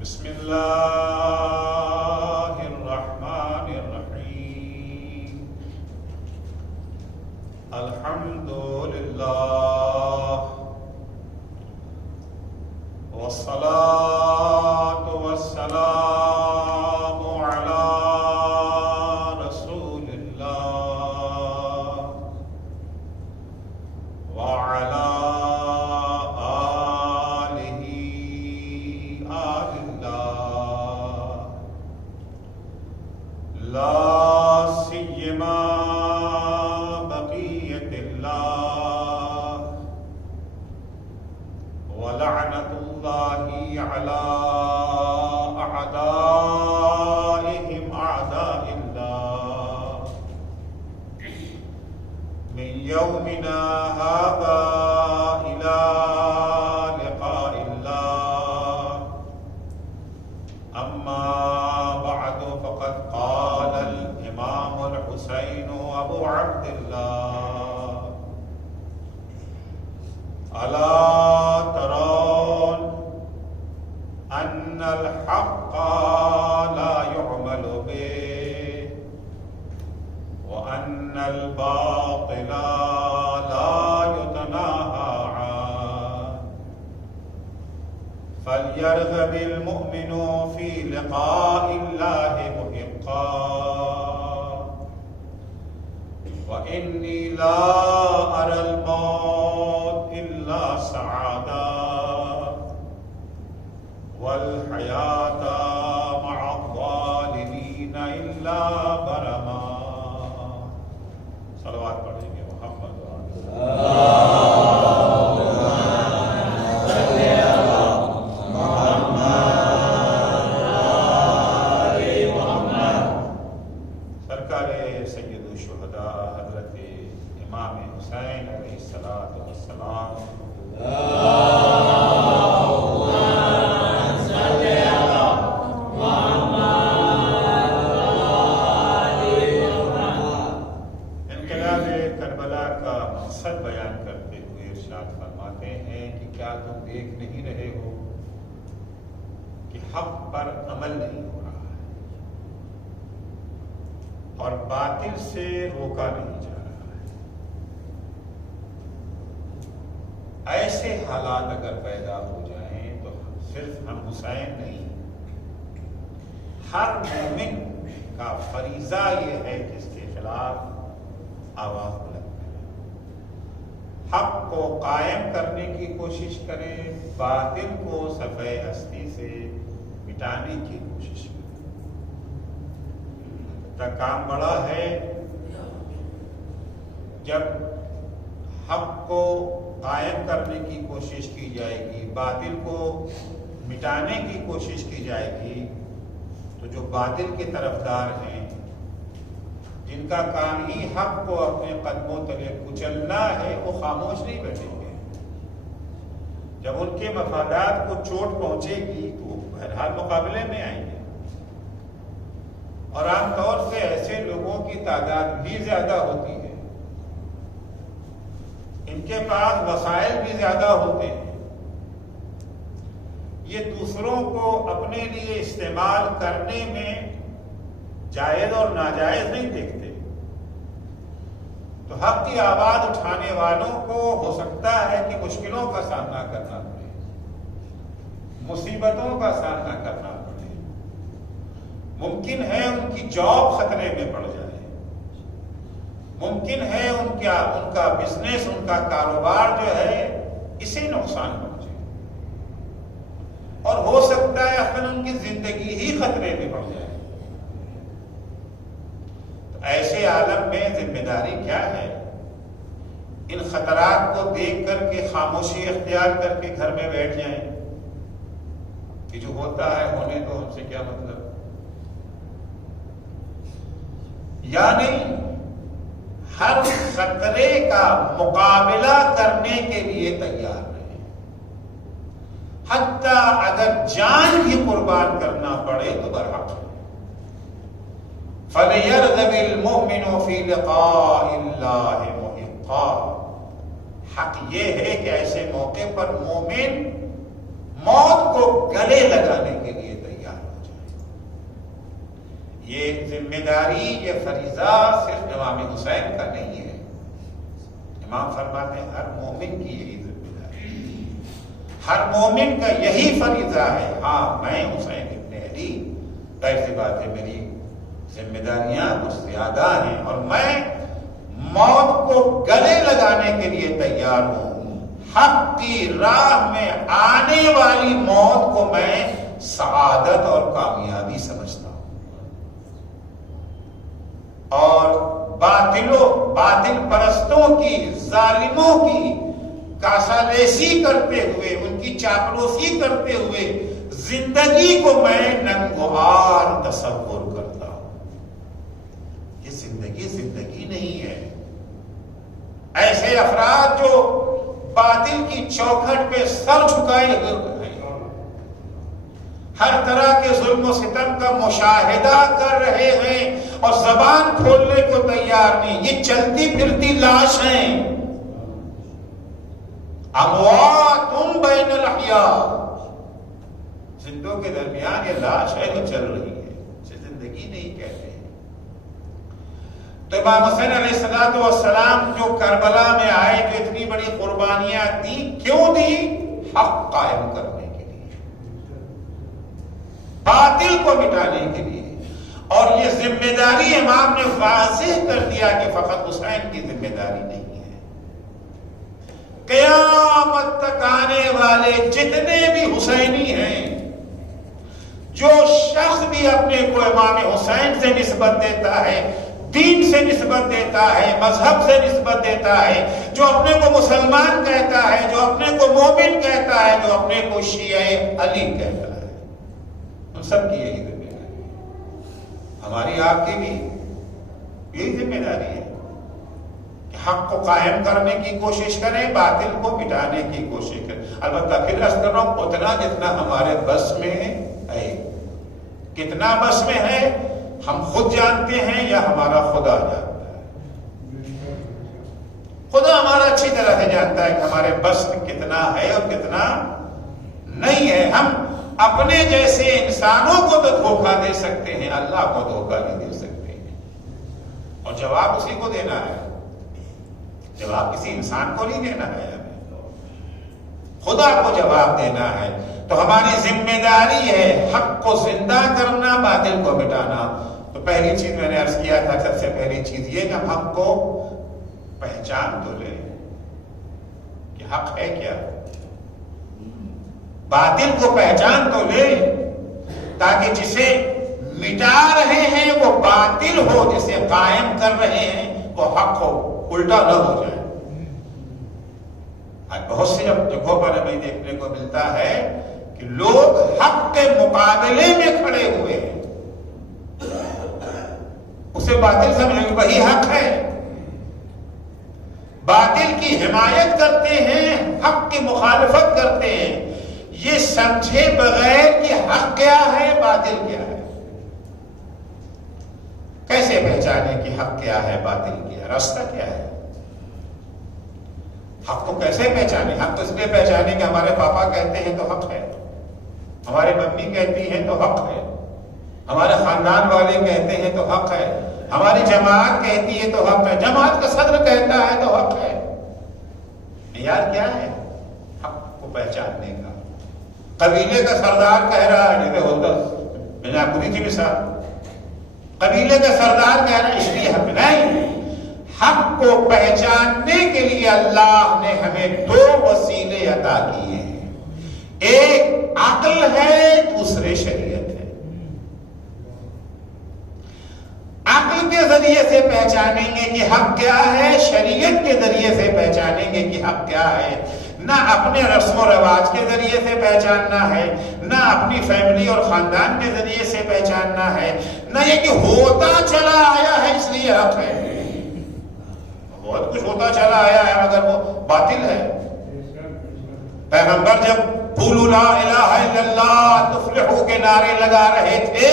بسم اللہ الرحمن الرحیم الحمد للہ والصلاة والسلام علی رسول اللہ وعلی لا سیما بقیت اللہ ولعنت اللہ علی اعدائهم اعداء اللہ من یومنا هذا الى لقاء اللہ اما بعد فقد قال الامام الحسین ابو عبد اللہ الا ترون ان الحق لا يعمل به وان الباطل لا يتناهى عنه فليرغب المؤمن في لقاء الله محقا وإني لا أرى الموت إلا سعادا والحياة مع الظالمين إلا برما صلوات پڑھیں گے محمد حق پر عمل نہیں ہو رہا ہے اور باطل سے روکا نہیں جا رہا ہے. ایسے حالات اگر پیدا ہو جائیں تو صرف ہم حسین نہیں، ہر مومن کا فریضہ یہ ہے کہ اس کے خلاف آواز بلند کرے، حق کو قائم کرنے کی کوشش کرے، باطل کو صفحہ ہستی سے مٹانے کی کوشش کریں. کام بڑا ہے جب حق کو قائم کرنے کی کوشش کی جائے گی، باطل کو مٹانے کی کوشش کی جائے گی، تو جو باطل کے طرفدار ہیں جن کا کام ہی حق کو اپنے قدموں تلے کچلنا ہے، وہ خاموش نہیں بیٹھیں گے. جب ان کے مفادات کو چوٹ پہنچے گی تو بہرحال مقابلے میں آئیں گے، اور عام طور سے ایسے لوگوں کی تعداد بھی زیادہ ہوتی ہے، ان کے پاس وسائل بھی زیادہ ہوتے ہیں، یہ دوسروں کو اپنے لیے استعمال کرنے میں جائز اور ناجائز نہیں دیکھتے. تو حق کی آواز اٹھانے والوں کو ہو سکتا ہے کہ مشکلوں کا سامنا کرنا پڑے، مصیبتوں کا سامنا کرنا پڑے، ممکن ہے ان کی جاب خطرے میں پڑ جائے، ممکن ہے ان کا بزنس، ان کا کاروبار جو ہے اسے نقصان پہنچے، اور ہو سکتا ہے اصل ان کی زندگی ہی خطرے میں پڑ جائے. تو ایسے عالم میں ذمہ داری کیا ہے؟ ان خطرات کو دیکھ کر کے خاموشی اختیار کر کے گھر میں بیٹھ جائیں کہ جو ہوتا ہے ہونے دو، ہم سے کیا مطلب، یا نہیں ہر خطرے کا مقابلہ کرنے کے لیے تیار رہیں، حتیٰ اگر جان بھی قربان کرنا پڑے تو برحق ہے. فَلْيَرْغَبِ الْمُؤْمِنُ فِي لِقَاءِ اللَّهِ مُحِقًّا. حق یہ ہے کہ ایسے موقع پر مومن موت کو کو گلے لگانے کے لیے تیار ہو جائے. یہ ذمہ داری، یہ فریضہ صرف امام حسین کا نہیں ہے. امام فرماتے ہیں ہر مومن کی یہی ذمہ داری، ہر مومن کا یہی فریضہ ہے. ہاں میں حسین ابن علی، ظاہر سی بات ہے میری ذمہ داریاں کچھ زیادہ ہیں اور میں موت کو گلے لگانے کے لیے تیار ہوں. حق کی راہ میں آنے والی موت کو میں سعادت اور کامیابی سمجھتا ہوں. اور باطل پرستوں کی، ظالموں کی کاسالیسی کرتے ہوئے، ان کی چاپلوسی کرتے ہوئے زندگی کو میں ننگوار تصور کرتا ہوں. یہ زندگی نہیں ہے. ایسے افراد جو باطل کی چوکھٹ پہ سر جھکائے ہوئے ہیں، ہر طرح کے ظلم و ستم کا مشاہدہ کر رہے ہیں اور زبان کھولنے کو تیار نہیں. یہ چلتی پھرتی لاش ہیں. اموات بین الاحیاء، زندوں کے درمیان یہ لاش ہے جو چل رہی ہے. اسے زندگی نہیں کہتے ہیں. تو امام حسین علیہ السلام جو کربلا میں آئے، جو اتنی بڑی قربانیاں دی، کیوں دی؟ حق قائم کرنے کے لیے، باطل کو مٹانے کے لیے. اور یہ ذمہ داری امام نے واضح کر دیا کہ فقط حسین کی ذمہ داری نہیں ہے. قیامت تک آنے والے جتنے بھی حسینی ہیں، جو شخص بھی اپنے کو امام حسین سے نسبت دیتا ہے، دین سے نسبت دیتا ہے، مذہب سے نسبت دیتا ہے، جو اپنے کو مسلمان کہتا ہے، جو اپنے کو مومن کہتا ہے، جو اپنے کو شیعہ علی کہتا ہے، ان سب کی یہی ذمہ داری ہے. ہماری آپ کی بھی یہی ذمہ داری ہے کہ حق کو قائم کرنے کی کوشش کریں، باطل کو مٹانے کی کوشش کریں. البتہ پھر عرض کر رہا ہوں، اتنا جتنا ہمارے بس میں ہے. کتنا بس میں ہے ہم خود جانتے ہیں یا ہمارا خدا جانتا ہے؟ خدا ہمارا اچھی طرح سے جانتا ہے کہ ہمارے بس میں کتنا ہے اور کتنا نہیں ہے. ہم اپنے جیسے انسانوں کو تو دھوکہ دے سکتے ہیں، اللہ کو دھوکہ نہیں دے سکتے ہیں. اور جواب اسی کو دینا ہے، جواب کسی انسان کو نہیں دینا ہے، ہمیں خدا کو جواب دینا ہے. تو ہماری ذمہ داری ہے حق کو زندہ کرنا، باطل کو مٹانا. تو پہلی چیز میں نے عرض کیا تھا، سب سے پہلی چیز یہ کہ ہم حق کو پہچان تو لیں کہ حق ہے کیا، باطل کو پہچان تو لیں تاکہ جسے مٹا رہے ہیں وہ باطل ہو، جسے قائم کر رہے ہیں وہ حق ہو، الٹا نہ ہو جائے. آج بہت سی جگہوں پر ہمیں دیکھنے کو ملتا ہے کہ لوگ حق کے مقابلے میں کھڑے ہوئے ہیں، اسے باطل سمجھیں گے وہی حق ہے، باطل کی حمایت کرتے ہیں، حق کی مخالفت کرتے ہیں، یہ سمجھے بغیر کہ حق کیا ہے باطل کیا ہے. کیسے پہچانے کہ حق کیا ہے باطل کیا ہے، راستہ کیا ہے؟ حق کو کیسے پہچانے؟ حق تو اس لیے پہچانے کہ ہمارے پاپا کہتے ہیں تو حق ہے، ہماری ممی کہتی ہیں تو حق ہے، ہمارے خاندان والے کہتے ہیں تو حق ہے، ہماری جماعت کہتی ہے تو حق ہے، جماعت کا صدر کہتا ہے تو حق ہے. معیار کیا ہے حق کو پہچاننے کا؟ قبیلے کا سردار کہہ رہا ہے، جیسے ہوتا میں نے آپ کو دی تھی مثال، قبیلے کا سردار کہہ رہا ہے اس لیے حق نہیں. حق کو پہچاننے کے لیے اللہ نے ہمیں دو وسیلے عطا کیے ہیں، ایک عقل ہے، دوسرے شریعت ہے. عقل کے ذریعے سے پہچانیں گے کہ حق کیا ہے، شریعت کے ذریعے سے پہچانیں گے کہ حق کیا ہے. نہ اپنے رسم و رواج کے ذریعے سے پہچاننا ہے، نہ اپنی فیملی اور خاندان کے ذریعے سے پہچاننا ہے، نہ یہ کہ ہوتا چلا آیا ہے اس لیے حق ہے. بہت کچھ ہوتا چلا آیا ہے مگر وہ باطل ہے. پیغمبر جب قولوا لا الہ الا اللہ تفلحوا کے نعرے لگا رہے تھے،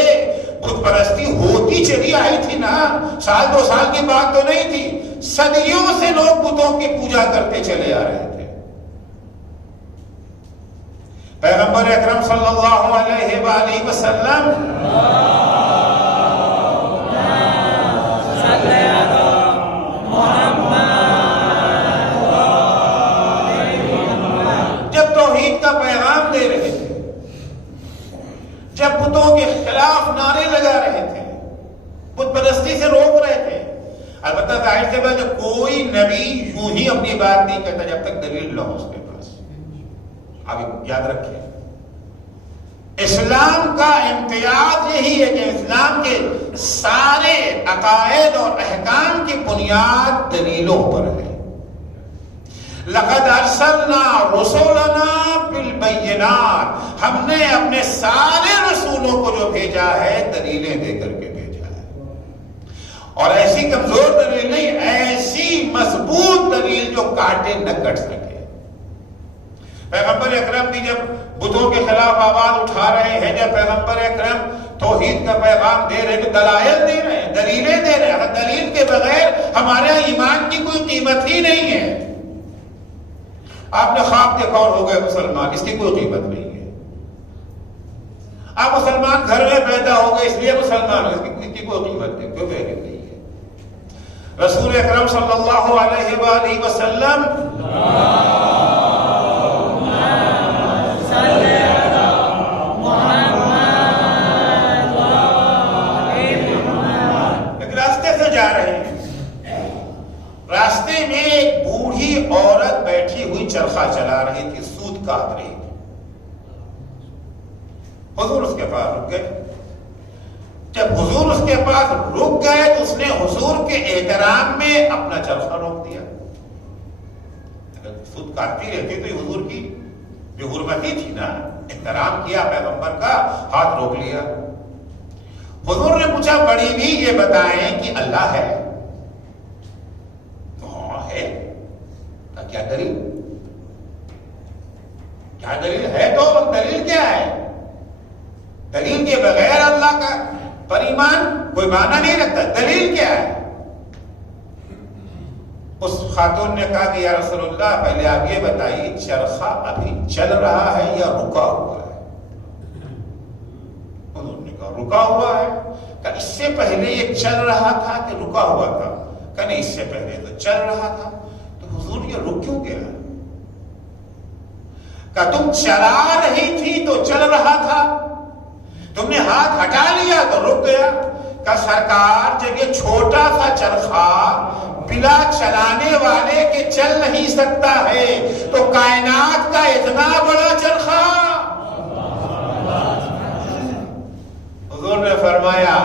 بت پرستی ہوتی چلی آئی تھی نا، سال دو سال کی بات تو نہیں تھی، صدیوں سے لوگ بتوں کی پوجا کرتے چلے آ رہے تھے. پیغمبر اکرم صلی اللہ علیہ وآلہ وسلم جب توحید کا پیغام دے رہے تھے، جب بتوں کے خلاف نعرے لگا رہے تھے، بت پرستی سے روک رہے تھے، البتہ ظاہر سے بات ہے کوئی نبی یوں ہی اپنی بات نہیں کہتا جب تک دلیل نہ ہو اس کے پاس. آپ یاد رکھیں، اسلام کا امتیاز یہی ہے کہ اسلام کے سارے عقائد اور احکام کی بنیاد دلیلوں پر ہے. لقد ارسلنا رسولنا بالبینات، ہم نے اپنے سارے رسولوں کو جو بھیجا ہے دلیلیں دے کر کے بھیجا ہے، اور ایسی کمزور دلیل نہیں، ایسی مضبوط دلیل جو کاٹے نہ کٹ سکے. پیغمبر اکرم بھی جب بتوں کے خلاف آواز اٹھا رہے ہیں، جب پیغمبر اکرم توحید کا پیغام دے رہے ہیں تو دلائل دے رہے ہیں، دلیلیں دے رہے ہیں. اگر دلیل کے بغیر ہمارے ایمان کی کوئی قیمت ہی نہیں ہے. آپ نے خواب دیکھا اور ہو گئے مسلمان، اس کی کوئی قیمت نہیں ہے. آپ مسلمان گھر میں پیدا ہو گئے اس لیے مسلمان ہو، اس کی کوئی قیمت نہیں، کوئی ویلیو نہیں ہے. رسول اکرم صلی اللہ علیہ وآلہ وسلم ایک راستے سے جا رہے ہیں، راستے میں ایک بوڑھی عورت بیٹھی ہوئی چرخہ چلا رہی تھی، سود کاٹ رہی تھی. حضور اس کے پاس رک گئے. جب حضور اس کے پاس رک گئے تو اس نے حضور کے احترام میں اپنا چرخہ روک دیا. اگر سود کاٹتی رہتی تو حضور کی جو حرمتی تھی نا، احترام کیا پیغمبر کا، ہاتھ روک لیا. حضور نے پوچھا بڑی بھی یہ بتائیں کہ اللہ ہے؟ کیا دلیل؟ کیا دلیل ہے؟ تو دلیل کیا ہے؟ دلیل کے بغیر اللہ کا پر ایمان کوئی معنی نہیں رکھتا. دلیل کیا ہے؟ اس خاتون نے کہا کہ یا رسول اللہ پہلے آپ یہ بتائیے چرخہ ابھی چل رہا ہے یا رکا ہوا ہے؟ حضور نے کہا رکا ہوا ہے. کہ اس سے پہلے یہ چل رہا تھا کہ رکا ہوا تھا؟ کہ نہیں، اس سے پہلے تو چل رہا تھا. حضور یہ رک کیوں گیا؟ کہ تم چلا رہی تھی تو چل رہا تھا، تم نے ہاتھ ہٹا لیا تو رک گیا. کہ سرکار جب یہ چھوٹا سا چرخا بلا چلانے والے کے چل نہیں سکتا ہے تو کائنات کا اتنا بڑا چرخا. حضور نے فرمایا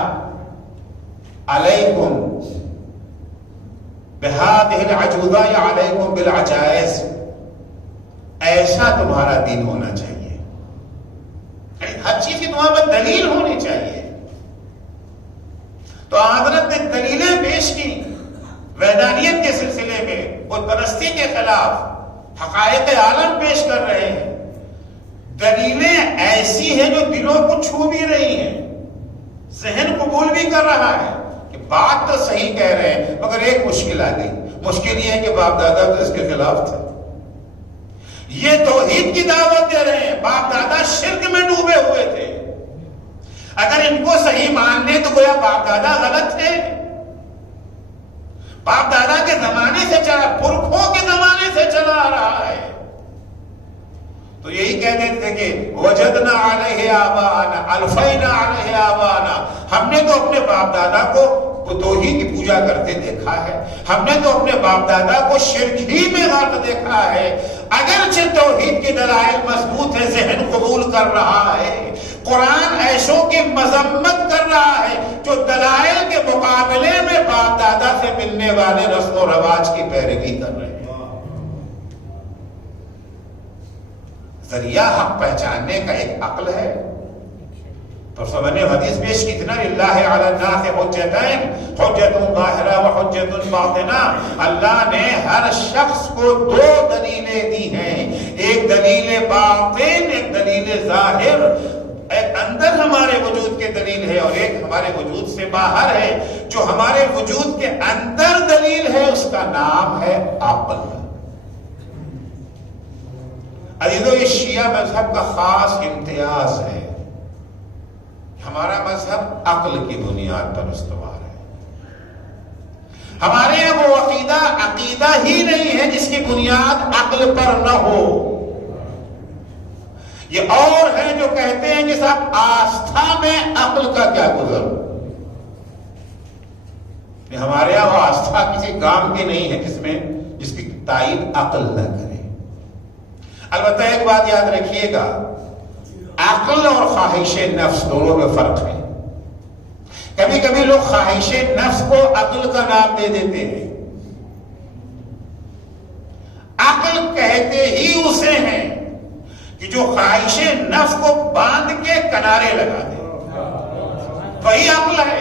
علیکم بہذہ العجوزہ یا علیکم بالعجائز، ایسا تمہارا دین ہونا چاہیے. ہر چیز کی تمہارے پاس دلیل ہونی چاہیے. تو حضرت نے دلیلیں پیش کی وحدانیت کے سلسلے میں، بت پرستی کے خلاف حقائق عالم پیش کر رہے ہیں. دلیلیں ایسی ہیں جو دلوں کو چھو بھی رہی ہیں، ذہن قبول بھی کر رہا ہے کہ بات تو صحیح کہہ رہے ہیں، مگر ایک مشکل آ گئی. مشکل یہ ہے کہ باپ دادا تو اس کے خلاف تھے. یہ توحید کی دعوت دے رہے ہیں، باپ دادا شرک میں ڈوبے ہوئے تھے. اگر ان کو صحیح مان لیں تو گویا باپ دادا غلط تھے. باپ دادا کے زمانے سے چلا، پرکھوں کے زمانے سے چلا آ رہا ہے. تو یہی کہتے تھے کہ وجدنا علیہ آباءنا الفینا علیہ آباءنا، ہم نے تو اپنے باپ دادا کو توحید کی پوجا کرتے دیکھا ہے، ہم نے تو اپنے باپ دادا کو شرک ہی میں غرق دیکھا ہے. اگرچہ توحید کی دلائل مضبوط ہے، ذہن قبول کر رہا ہے، قرآن عیشوں کی مذمت کر رہا ہے جو دلائل کے مقابلے میں باپ دادا سے ملنے والے رسم و رواج کی پیروی کر رہے ہیں. ذریعہ حق پہچاننے کا ایک عقل ہے. تو سب نے حدیث پیش کی تھی نا، للہ علی الناس حجتین، حجت ظاہرہ و حجت باطنہ. اللہ نے ہر شخص کو دو دلیلیں دی ہیں، ایک دلیل باطن، ایک دلیل ظاہر. ایک اندر ہمارے وجود کے دلیل ہے اور ایک ہمارے وجود سے باہر ہے. جو ہمارے وجود کے اندر دلیل ہے اس کا نام ہے عقل. عزیزو یہ شیعہ مذہب کا خاص امتیاز ہے، ہمارا مذہب عقل کی بنیاد پر استوار ہے۔ ہمارے یہاں وہ عقیدہ ہی نہیں ہے جس کی بنیاد عقل پر نہ ہو۔ یہ اور ہیں جو کہتے ہیں کہ صاحب آستھا میں عقل کا کیا گزر، ہمارے یہاں وہ آستھا کسی کام کی نہیں ہے جس کی تائید عقل نہ کرے۔ البتہ ایک بات یاد رکھیے گا، عقل اور خواہش نفس دونوں میں فرق ہے۔ کبھی کبھی لوگ خواہش نفس کو عقل کا نام دے دیتے ہیں، عقل کہتے ہی اسے ہیں کہ جو خواہش نفس کو باندھ کے کنارے لگا دے، وہی عقل ہے۔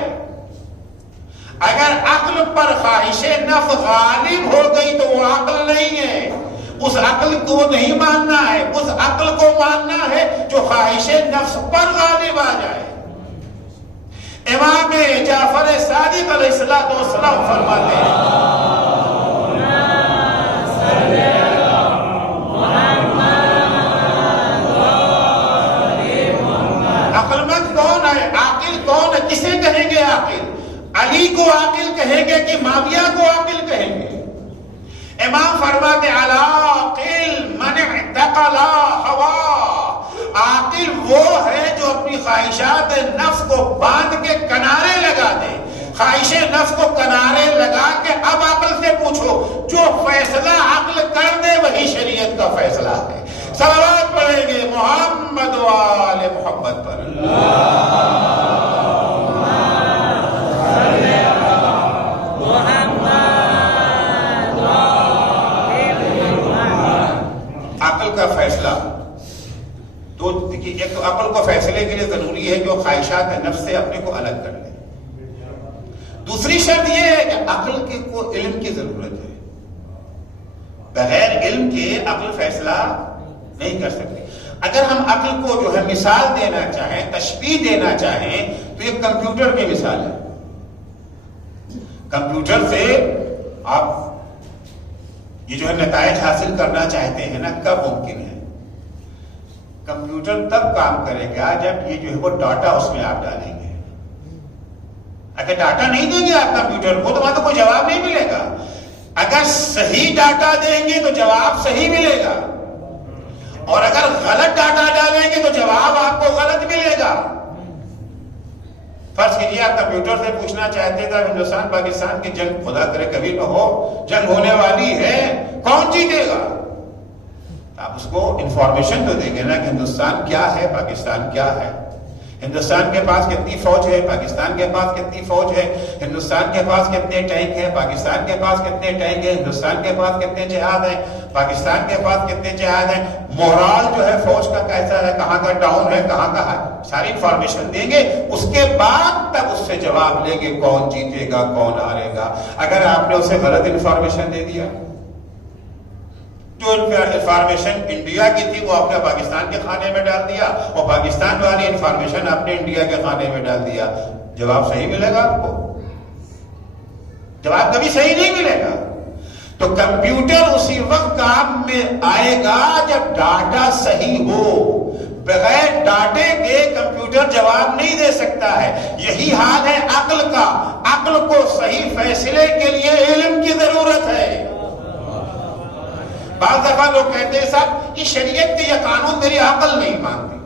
اگر عقل پر خواہش نفس غالب ہو گئی تو وہ عقل نہیں ہے، اس عقل کو نہیں ماننا ہے، اس عقل کو ماننا ہے جو خواہش نفس پر غالب آ جائے۔ امام جعفر صادق علیہ السلام فرماتے ہیں، عقل مند کون ہے، عاقل کون ہے، کسے کہیں گے عاقل؟ علی کو عاقل کہیں گے کہ معاویہ کو عاقل کہیں گے؟ امام فرماتے علاقل من اعتقل ہوا، عاقل وہ ہے جو اپنی خواہشات نفس کو باندھ کے کنارے لگا دے۔ خواہش نفس کو کنارے لگا کے اب عقل سے پوچھو، جو فیصلہ عقل کر دے وہی شریعت کا فیصلہ ہے۔ صلوات پڑھیں گے محمد و آل محمد پر۔ کا فیصلہ تو دیکھیے، ایک تو عقل کو فیصلے کے لیے ضروری ہے جو خواہشات نفس سے اپنے کو الگ کر لے۔ دوسری شرط یہ ہے کہ عقل کے کو علم کی ضرورت ہے، بغیر علم کے عقل فیصلہ نہیں کر سکتے۔ اگر ہم عقل کو جو ہے مثال دینا چاہیں، تشبیہ دینا چاہیں تو ایک کمپیوٹر کی مثال ہے۔ کمپیوٹر سے آپ یہ جو ہے نتائج حاصل کرنا چاہتے ہیں نا، کب ممکن ہے؟ کمپیوٹر تب کام کرے گا جب یہ جو ہے وہ ڈاٹا اس میں آپ ڈالیں گے۔ اگر ڈاٹا نہیں دیں گے آپ کمپیوٹر کو تو وہاں تو کوئی جواب نہیں ملے گا۔ اگر صحیح ڈاٹا دیں گے تو جواب صحیح ملے گا، اور اگر غلط ڈاٹا ڈالیں گے تو جواب آپ کو غلط ملے گا۔ فرض کیجیے آپ کمپیوٹر سے پوچھنا چاہتے تھے ہندوستان پاکستان کی جنگ خدا کرے کبھی نہ ہو، جنگ ہونے والی ہے، کون جیتے گا؟ آپ اس کو انفارمیشن تو دیں گے نا کہ ہندوستان کیا ہے، پاکستان کیا ہے، ہندوستان کے پاس کتنی فوج ہے، پاکستان کے پاس کتنی فوج ہے، ہندوستان کے پاس کتنے ٹینک ہیں، پاکستان کے پاس کتنے ٹینک ہیں، ہندوستان کے پاس کتنے جہاز ہیں، پاکستان کے پاس کتنے جہاز ہیں، مورال جو ہے فوج کا کیسا ہے، کہاں کا ڈاؤن ہے، کہاں کا ہے، ساری انفارمیشن دیں گے۔ اس کے بعد تب اس سے جواب لیں گے کون جیتے گا کون ہارے گا۔ اگر آپ نے اسے غلط انفارمیشن دے دیا، جو انفارمیشن انڈیا کی تھی وہ آپ نے پاکستان کے کھانے میں ڈال دیا، اور پاکستان والی انفارمیشن آپ نے انڈیا کے کھانے میں ڈال دیا، جواب صحیح ملے گا آپ کو؟ جواب کبھی صحیح نہیں ملے گا۔ تو کمپیوٹر اسی وقت کام میں آئے گا جب ڈاٹا صحیح ہو، بغیر ڈاٹے کے کمپیوٹر جواب نہیں دے سکتا ہے۔ یہی حال ہے عقل کا، عقل کو صحیح فیصلے کے لیے علم کی ضرورت ہے۔ بعض دفعہ لوگ کہتے ہیں صاحب یہ شریعت کے یہ قانون میری عقل نہیں مانتی،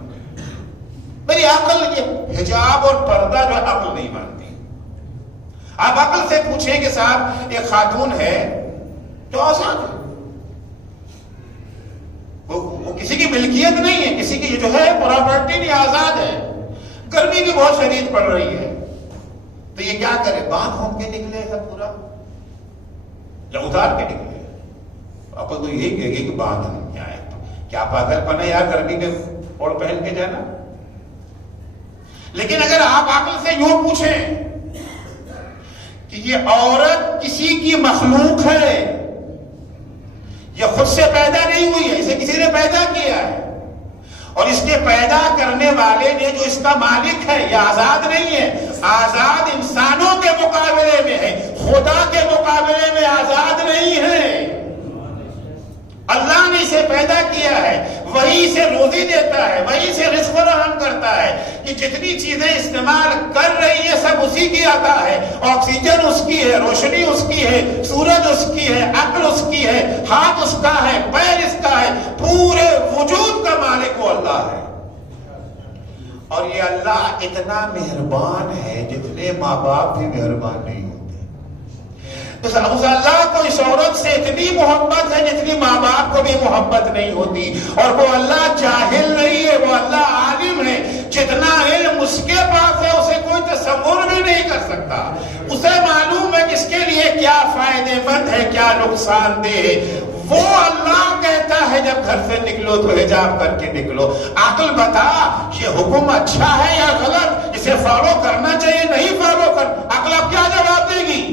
میری عقل یہ حجاب اور پردہ جو عقل نہیں مانتی۔ آپ عقل سے پوچھیں کہ صاحب ایک خاتون ہے تو آزاد ہے، وہ کسی کی ملکیت نہیں ہے، کسی کی جو ہے پراپرٹی نہیں، آزاد ہے۔ گرمی بھی بہت شدید پڑ رہی ہے تو یہ کیا کرے، باندھ ہو کے نکلے گا پورا یا اتار کے نکلے؟ عقل تو یہی کہے گی کہ باندھ نہیں آئے، کیا پاگل پن ہے یار گرمی میں اوڑھ پہن کے جانا۔ لیکن اگر آپ عقل سے یوں پوچھیں کہ یہ عورت کسی کی مخلوق ہے، یہ خود سے پیدا نہیں ہوئی ہے، اسے کسی نے پیدا کیا ہے، اور اس کے پیدا کرنے والے نے جو اس کا مالک ہے یہ آزاد نہیں ہے، آزاد انسانوں کے مقابلے میں ہے، خدا کے مقابلے میں آزاد نہیں ہے۔ اللہ نے اسے پیدا کیا ہے، وہی سے روزی دیتا ہے، وہی سے رزق فراہم کرتا ہے. کہ جتنی چیزیں استعمال کر رہی ہے سب اسی کی عطا ہے. آکسیجن اس کی ہے، روشنی اس کی ہے، سورج اس کی ہے، عقل اس کی ہے، ہاتھ اس کا ہے، پیر اس کا ہے، پورے وجود کا مالک وہ اللہ ہے. اور یہ اللہ اتنا مہربان ہے جتنے ماں باپ بھی مہربان نہیں ہوتے. اس اللہ کو اس عورت سے اتنی محبت ہے جتنی ماں باپ کو بھی محبت نہیں ہوتی. اور وہ اللہ جاہل نہیں ہے، وہ اللہ عالم ہے. جتنا علم اس کے پاس ہے اسے کوئی تصور بھی نہیں کر سکتا. اسے معلوم ہے کس کے لیے کیا فائدے مند ہے، کیا نقصان دہ ہے. وہ اللہ کہتا ہے جب گھر سے نکلو تو حجاب کر کے نکلو. عقل بتا یہ حکم اچھا ہے یا غلط، اسے فالو کرنا چاہیے نہیں فالو کر. عقل اب کیا جواب دے گی؟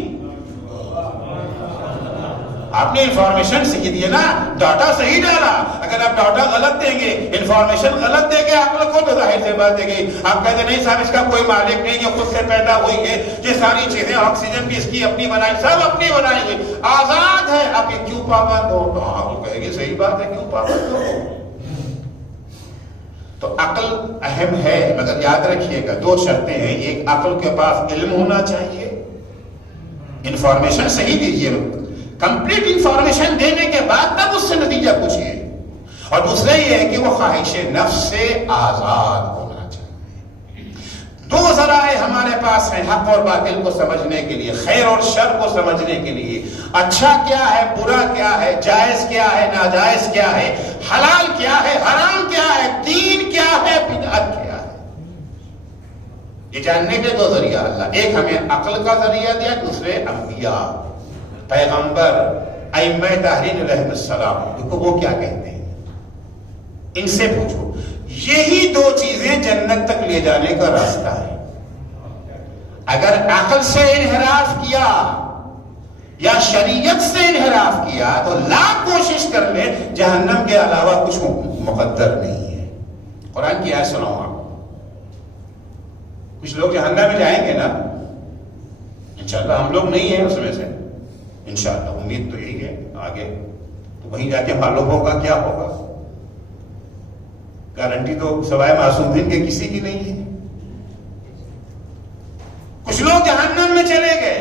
آپ نے انفارمیشن صحیح دی نا، ڈاٹا صحیح ڈالا. اگر آپ ڈاٹا غلط دیں گے، انفارمیشن غلط دیں گے، عقل کو تو ظاہر سے بات دے گی. آپ کہتے نہیں صاحب اس کا کوئی مالک نہیں، یہ خود سے پیدا ہوئی ہے، یہ ساری چیزیں آکسیجن بھی اس کی اپنی بنائی، سب اپنی بنائی ہے، آزاد ہے. اب یہ کیوں پابند ہو؟ تو عقل کہے گی صحیح بات ہے، کیوں پابند ہو؟ تو عقل اہم ہے، مگر یاد رکھیے گا 2 شرطیں ہیں. ایک، عقل کے پاس علم ہونا چاہیے، انفارمیشن صحیح دیجیے، کمپلیٹ انفارمیشن دینے کے بعد تب اس سے نتیجہ پوچھیے. اور دوسرا یہ ہے کہ وہ خواہش نفس سے آزاد ہونا چاہیے. 2 ذرائع ہمارے پاس ہیں حق اور باطل کو سمجھنے کے لیے، خیر اور شر کو سمجھنے کے لیے. اچھا کیا ہے، برا کیا ہے، جائز کیا ہے، ناجائز کیا ہے، حلال کیا ہے، حرام کیا ہے، دین کیا ہے، بدعت کیا ہے. یہ جاننے کے 2 ذریعہ اللہ، ایک ہمیں عقل کا ذریعہ دیا، دوسرے انبیاء، پیغمبر، ائمہ تحریر علیہ السلام. دیکھو وہ کیا کہتے ہیں، ان سے پوچھو. یہی 2 چیزیں جنت تک لے جانے کا راستہ ہے. اگر عقل سے انحراف کیا یا شریعت سے انحراف کیا تو لاکھ کوشش کر لے، جہنم کے علاوہ کچھ مقدر نہیں ہے. قرآن کی آیت سناؤں آپ. کچھ لوگ جہنم میں جائیں گے نا، انشاءاللہ ہم لوگ نہیں ہیں اس میں سے، انشاءاللہ امید تو یہی ہے. آگے تو وہیں جا کے معلوم ہوگا کیا ہوگا. گارنٹی تو سوائے معصومین کے کسی کی نہیں ہے. کچھ لوگ جہنم میں چلے گئے.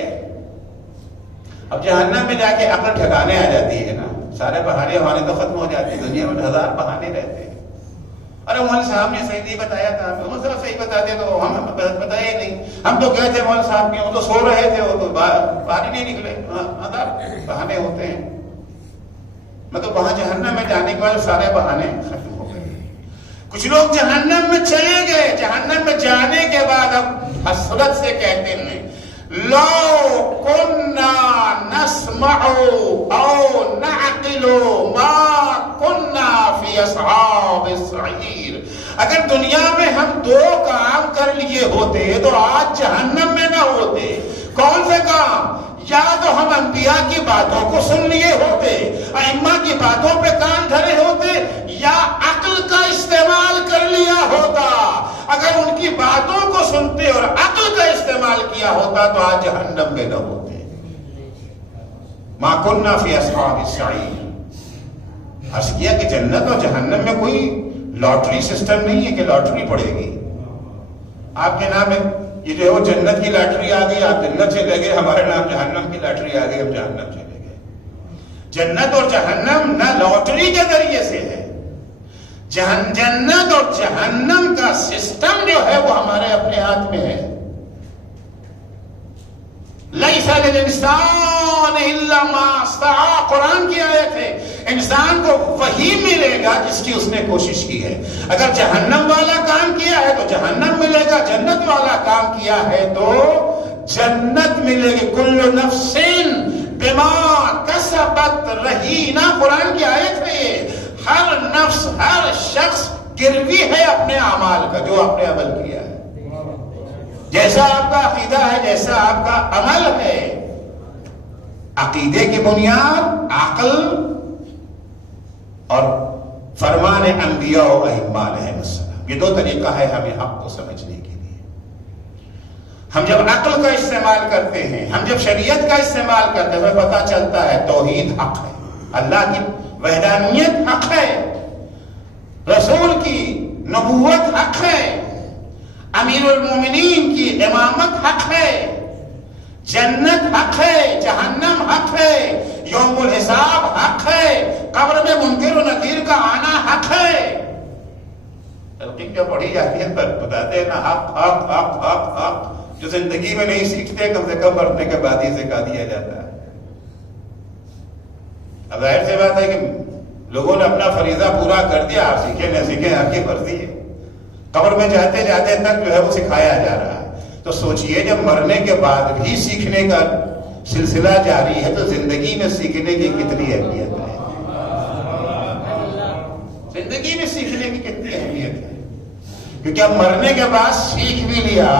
اب جہنم میں جا کے عقل ٹھکانے آ جاتی ہے نا، سارے بہانے تو ختم ہو جاتے ہیں. دنیا میں 1000 بہانے رہتے ہیں. ارے مولانا صاحب نے صحیح نہیں بتایا تھا، مولانا صاحب صحیح بتاتے تو ہم بتایا نہیں، ہم تو گئے تھے مولانا صاحب کے، وہ تو سو رہے تھے، وہ تو باہر ہی نہیں نکلے. بہانے ہوتے ہیں. مطلب وہاں جہنم میں جانے کے بعد سارے بہانے ختم ہو گئے. کچھ لوگ جہنم میں چلے گئے، جہنم میں جانے کے بعد اب حسرت سے کہتے ہیں لو کننا نسمع او نعقل ما کننا فی اصحاب السعیر. اگر دنیا میں ہم 2 کام کر لیے ہوتے تو آج جہنم میں نہ ہوتے. کون سے کام؟ یا تو ہم انبیاء کی باتوں کو سن لیے ہوتے، ائمہ کی باتوں پہ کان دھرے ہوتے، یا عقل کا استعمال کر لیا ہوتا. اگر ان کی باتوں کو سنتے اور عقل کا استعمال کیا ہوتا تو آج جہنم میں نہ ہوتے. ما کننا فی اصحاب السعیر. عرض کیا کہ جنت اور جہنم میں کوئی لاٹری سسٹم نہیں ہے کہ لاٹری پڑے گی. آپ کے نام ہے یہ جو ہے وہ جنت کی لاٹری آ گئی، آپ جنت چلے گئے، ہمارے نام جہنم کی لاٹری آ گئی، ہم جہنم چلے گئے. جنت اور جہنم نہ لاٹری کے ذریعے سے ہے. جنت اور جہنم کا سسٹم جو ہے وہ ہمارے اپنے ہاتھ میں ہے. لیس للانسان الا ما سعى، قرآن کی آیت ہے. انسان کو وہی ملے گا جس کی اس نے کوشش کی ہے. اگر جہنم والا کام کیا ہے تو جہنم ملے گا، جنت والا کام کیا ہے تو جنت ملے گی. کل نفس بما کسبت رہینہ، قرآن کی آیت ہے. ہر نفس، ہر شخص گروی ہے اپنے اعمال کا، جو آپ نے عمل کیا ہے. جیسا آپ کا عقیدہ ہے، جیسا آپ کا عمل ہے. عقیدے کی بنیاد عقل اور فرمان انبیاء و ائمہ علیہ السلام. یہ 2 طریقہ ہے ہمیں حق کو سمجھنے کے لیے. ہم جب عقل کا استعمال کرتے ہیں، ہم جب شریعت کا استعمال کرتے ہیں، ہمیں پتہ چلتا ہے توحید حق ہے، اللہ کی وحدانیت حق ہے. رسول کی نبوت حق ہے، امیر المومنین کی امامت حق ہے، جنت حق ہے، جہنم حق ہے، یوم الحساب حق ہے، قبر میں منکر و نکیر کا آنا حق ہے۔ تلقین جو پڑھی جاتی ہے پر بتاتے ہیں نا، حق حق حق حق حق، جو زندگی میں نہیں سیکھتے کم سے کم مرنے کے بعد ہی سکھا دیا جاتا ہے۔ اب ظاہر سی بات ہے کہ لوگوں نے اپنا فریضہ پورا کر دیا، آپ سیکھیں نہ سیکھیں آپ کی مرضی ہے، قبر میں جاتے جاتے تک جو ہے وہ سکھایا جا رہا ہے۔ تو سوچئے جب مرنے کے بعد بھی سیکھنے کا سلسلہ جاری ہے تو زندگی میں سیکھنے کی کتنی اہمیت ہے، زندگی میں سیکھنے کی کتنی اہمیت ہے، کیونکہ اب مرنے کے بعد سیکھ بھی لیا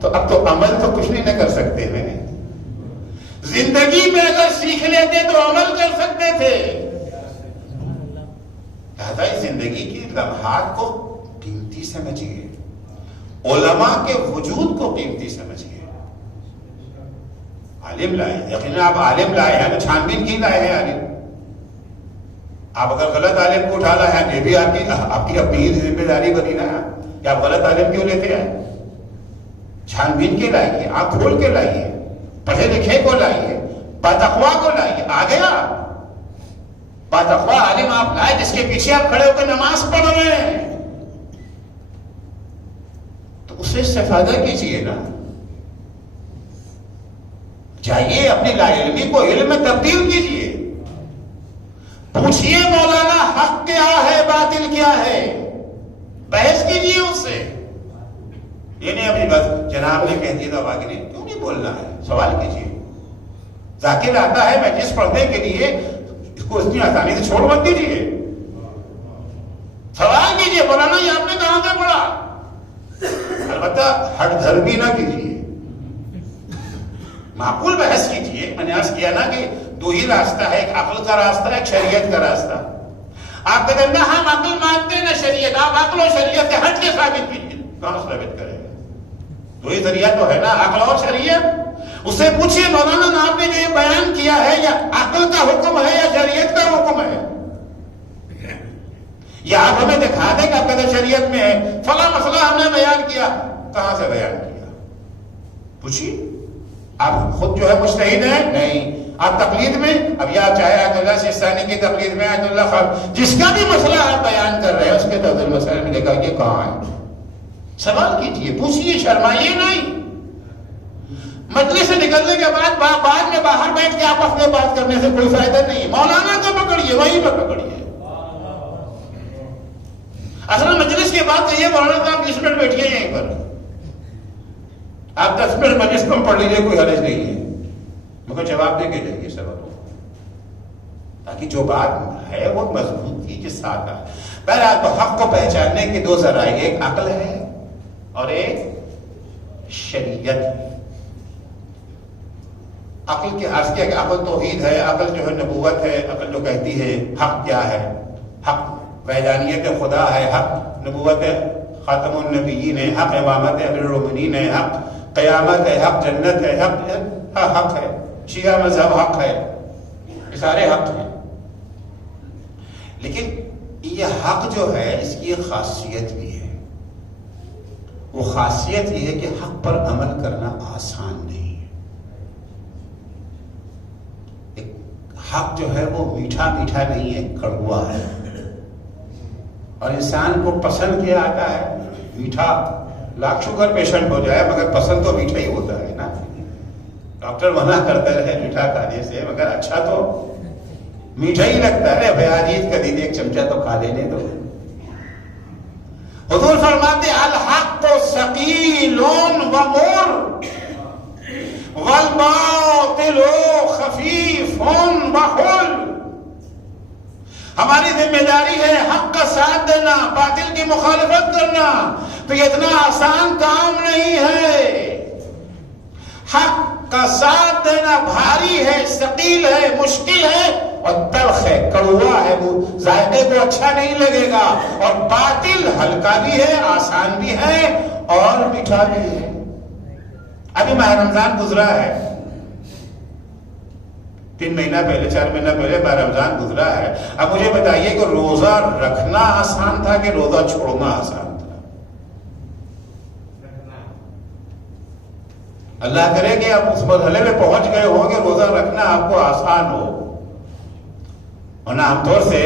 تو اب تو عمل تو کچھ نہیں نہ کر سکتے ہیں۔ زندگی میں اگر سیکھ لیتے تو عمل کر سکتے تھے۔ لہذا اس زندگی کی لمحات کو قیمتی سمجھیے، علماء کے وجود کو قیمتی سمجھیے۔ عالم لائے، یقیناً آپ عالم لائے ہیں تو چھان بین کی لائے ہیں عالم۔ آپ اگر غلط عالم کو اٹھا لائے ہیں یہ بھی آپ کی اپنی ذمہ داری بنی نا کہ آپ غلط عالم کیوں لیتے ہیں۔ چھان بین کے لائیے، آنکھ کھول کے لائیے، پڑھے لکھے کو لائیے، باتقوا کو لائیے۔ آ گیا باتقوا عالم آپ لائے جس کے پیچھے آپ کھڑے ہو کے نماز پڑھ رہے ہیں تو اس سے استفادہ کیجیے نا۔ جائیے اپنی لا علمی کو علم میں تبدیل کیجیے، پوچھئے مولانا حق کیا ہے باطل کیا ہے، بحث کیجیے اس سے۔ یہ نہیں اپنی بس جناب نے کہہ دیا تو آگے نہیں، کیوں نہیں بولنا ہے، سوال کیجیے۔ ذاکر آتا ہے مجلس پڑھنے کے لیے، اس کو اتنی آسانی سے چھوڑ مت دیجیے، سوال کیجیے، مولانا یہ آپ نے کہاں سے پڑھا۔ البتہ ہٹ دھرمی نہ کیجیے، معقول بحث کیجیے۔ میں نے عرض کیا نا کہ دو ہی راستہ ہے، ایک عقل کا راستہ ہے، ایک شریعت کا راستہ۔ آپ کہتے ہیں نا ہم عقل مانتے ہیں نا شریعت، آپ عقل و شریعت سے ہٹ کے ثابت کیجیے، کون ثابت کرے گا؟ دو ہی ذریعہ تو ہے نا، عقل اور شریعت۔ اس سے پوچھئے مولانا آپ نے جو یہ بیان کیا ہے یا عقل کا حکم ہے یا شریعت کا حکم ہے، یا آپ ہمیں دکھا دیں کہ آپ کہتے ہیں شریعت میں ہے، فلاں مسئلہ ہم نے بیان کیا، کہاں سے بیان کیا؟ پوچھئے۔ آپ خود جو ہے مجتہد ہیں؟ نہیں۔ آپ تقلید میں، اب یا چاہے آیت اللہ سیستانی کی تقلید میں، آیت اللہ خان، جس کا بھی مسئلہ آپ بیان کر رہے ہیں اس کے تفضیل مسئلہ میں دیکھا یہ کہاں ہے؟ سوال کیجئے، پوچھئے، شرمائیے نہیں۔ مجلس سے نکلنے کے بعد بعد میں باہر بیٹھ کے آپس میں بات کرنے سے کوئی فائدہ نہیں۔ مولانا کو پکڑیے، وہیں پر پکڑیے۔ اصل مجلس کے بعد کہیے مولانا صاحب 20 منٹ بیٹھیے یہیں پر، آپ 10 منٹ مجلس کم پڑھ لیجیے، کوئی حرج نہیں ہے، مگر جواب دے کے جائیے سبب، تاکہ جو بات ہے وہ مضبوطی کے ساتھ آئے۔ بہرحال تو حق کو پہچاننے کے دو ذرائع، ایک عقل ہے اور ایک شریعت ہے۔ عقل کے عرض کیا کہ عقل توحید ہے، عقل جو ہے نبوت ہے، عقل جو کہتی ہے حق کیا ہے، حق وحدانیت خدا ہے، حق نبوت ہے، خاتم النبیین ہے، حق امامت امیر المومنین ہے، حق قیامت ہے، حق جنت ہے، حق ہے، شیعہ مذہب حق ہے، یہ سارے حق ہیں۔ لیکن یہ حق جو ہے اس کی ایک خاصیت بھی ہے، وہ خاصیت یہ ہے کہ حق پر عمل کرنا آسان نہیں ہے۔ حق جو ہے وہ میٹھا میٹھا نہیں ہے، کڑوا ہے، اور انسان کو پسند کیا آتا ہے میٹھا۔ لاکھ شوگر پیشنٹ ہو جائے مگر پسند تو میٹھا ہی ہوتا ہے نا۔ ڈاکٹر منع کرتا ہے میٹھا کھانے سے، مگر اچھا تو میٹھا ہی لگتا ہے۔ بھائی آج عید کا دن ایک چمچہ تو کھا لینے دو۔ حضور فرماتے الحق ثقیل ومر والباطل خفیف وحل۔ ہماری ذمہ داری ہے حق کا ساتھ دینا، باطل کی مخالفت کرنا، تو یہ اتنا آسان کام نہیں ہے۔ حق کا ساتھ دینا بھاری ہے، ثقیل ہے، مشکل ہے اور تلخ ہے، کڑوا ہے، وہ ذائقے کو اچھا نہیں لگے گا۔ اور باطل ہلکا بھی ہے، آسان بھی ہے اور میٹھا بھی ہے۔ ابھی ماہ رمضان گزرا ہے، 3 مہینہ پہلے 4 مہینہ پہلے ماہ رمضان گزرا ہے. اب مجھے بتائیے کہ روزہ رکھنا آسان تھا کہ روزہ چھوڑنا آسان تھا؟ اللہ کرے کہ آپ اس مرحلے میں پہنچ گئے ہو کہ روزہ رکھنا آپ کو آسان ہو. ورنہ عام طور سے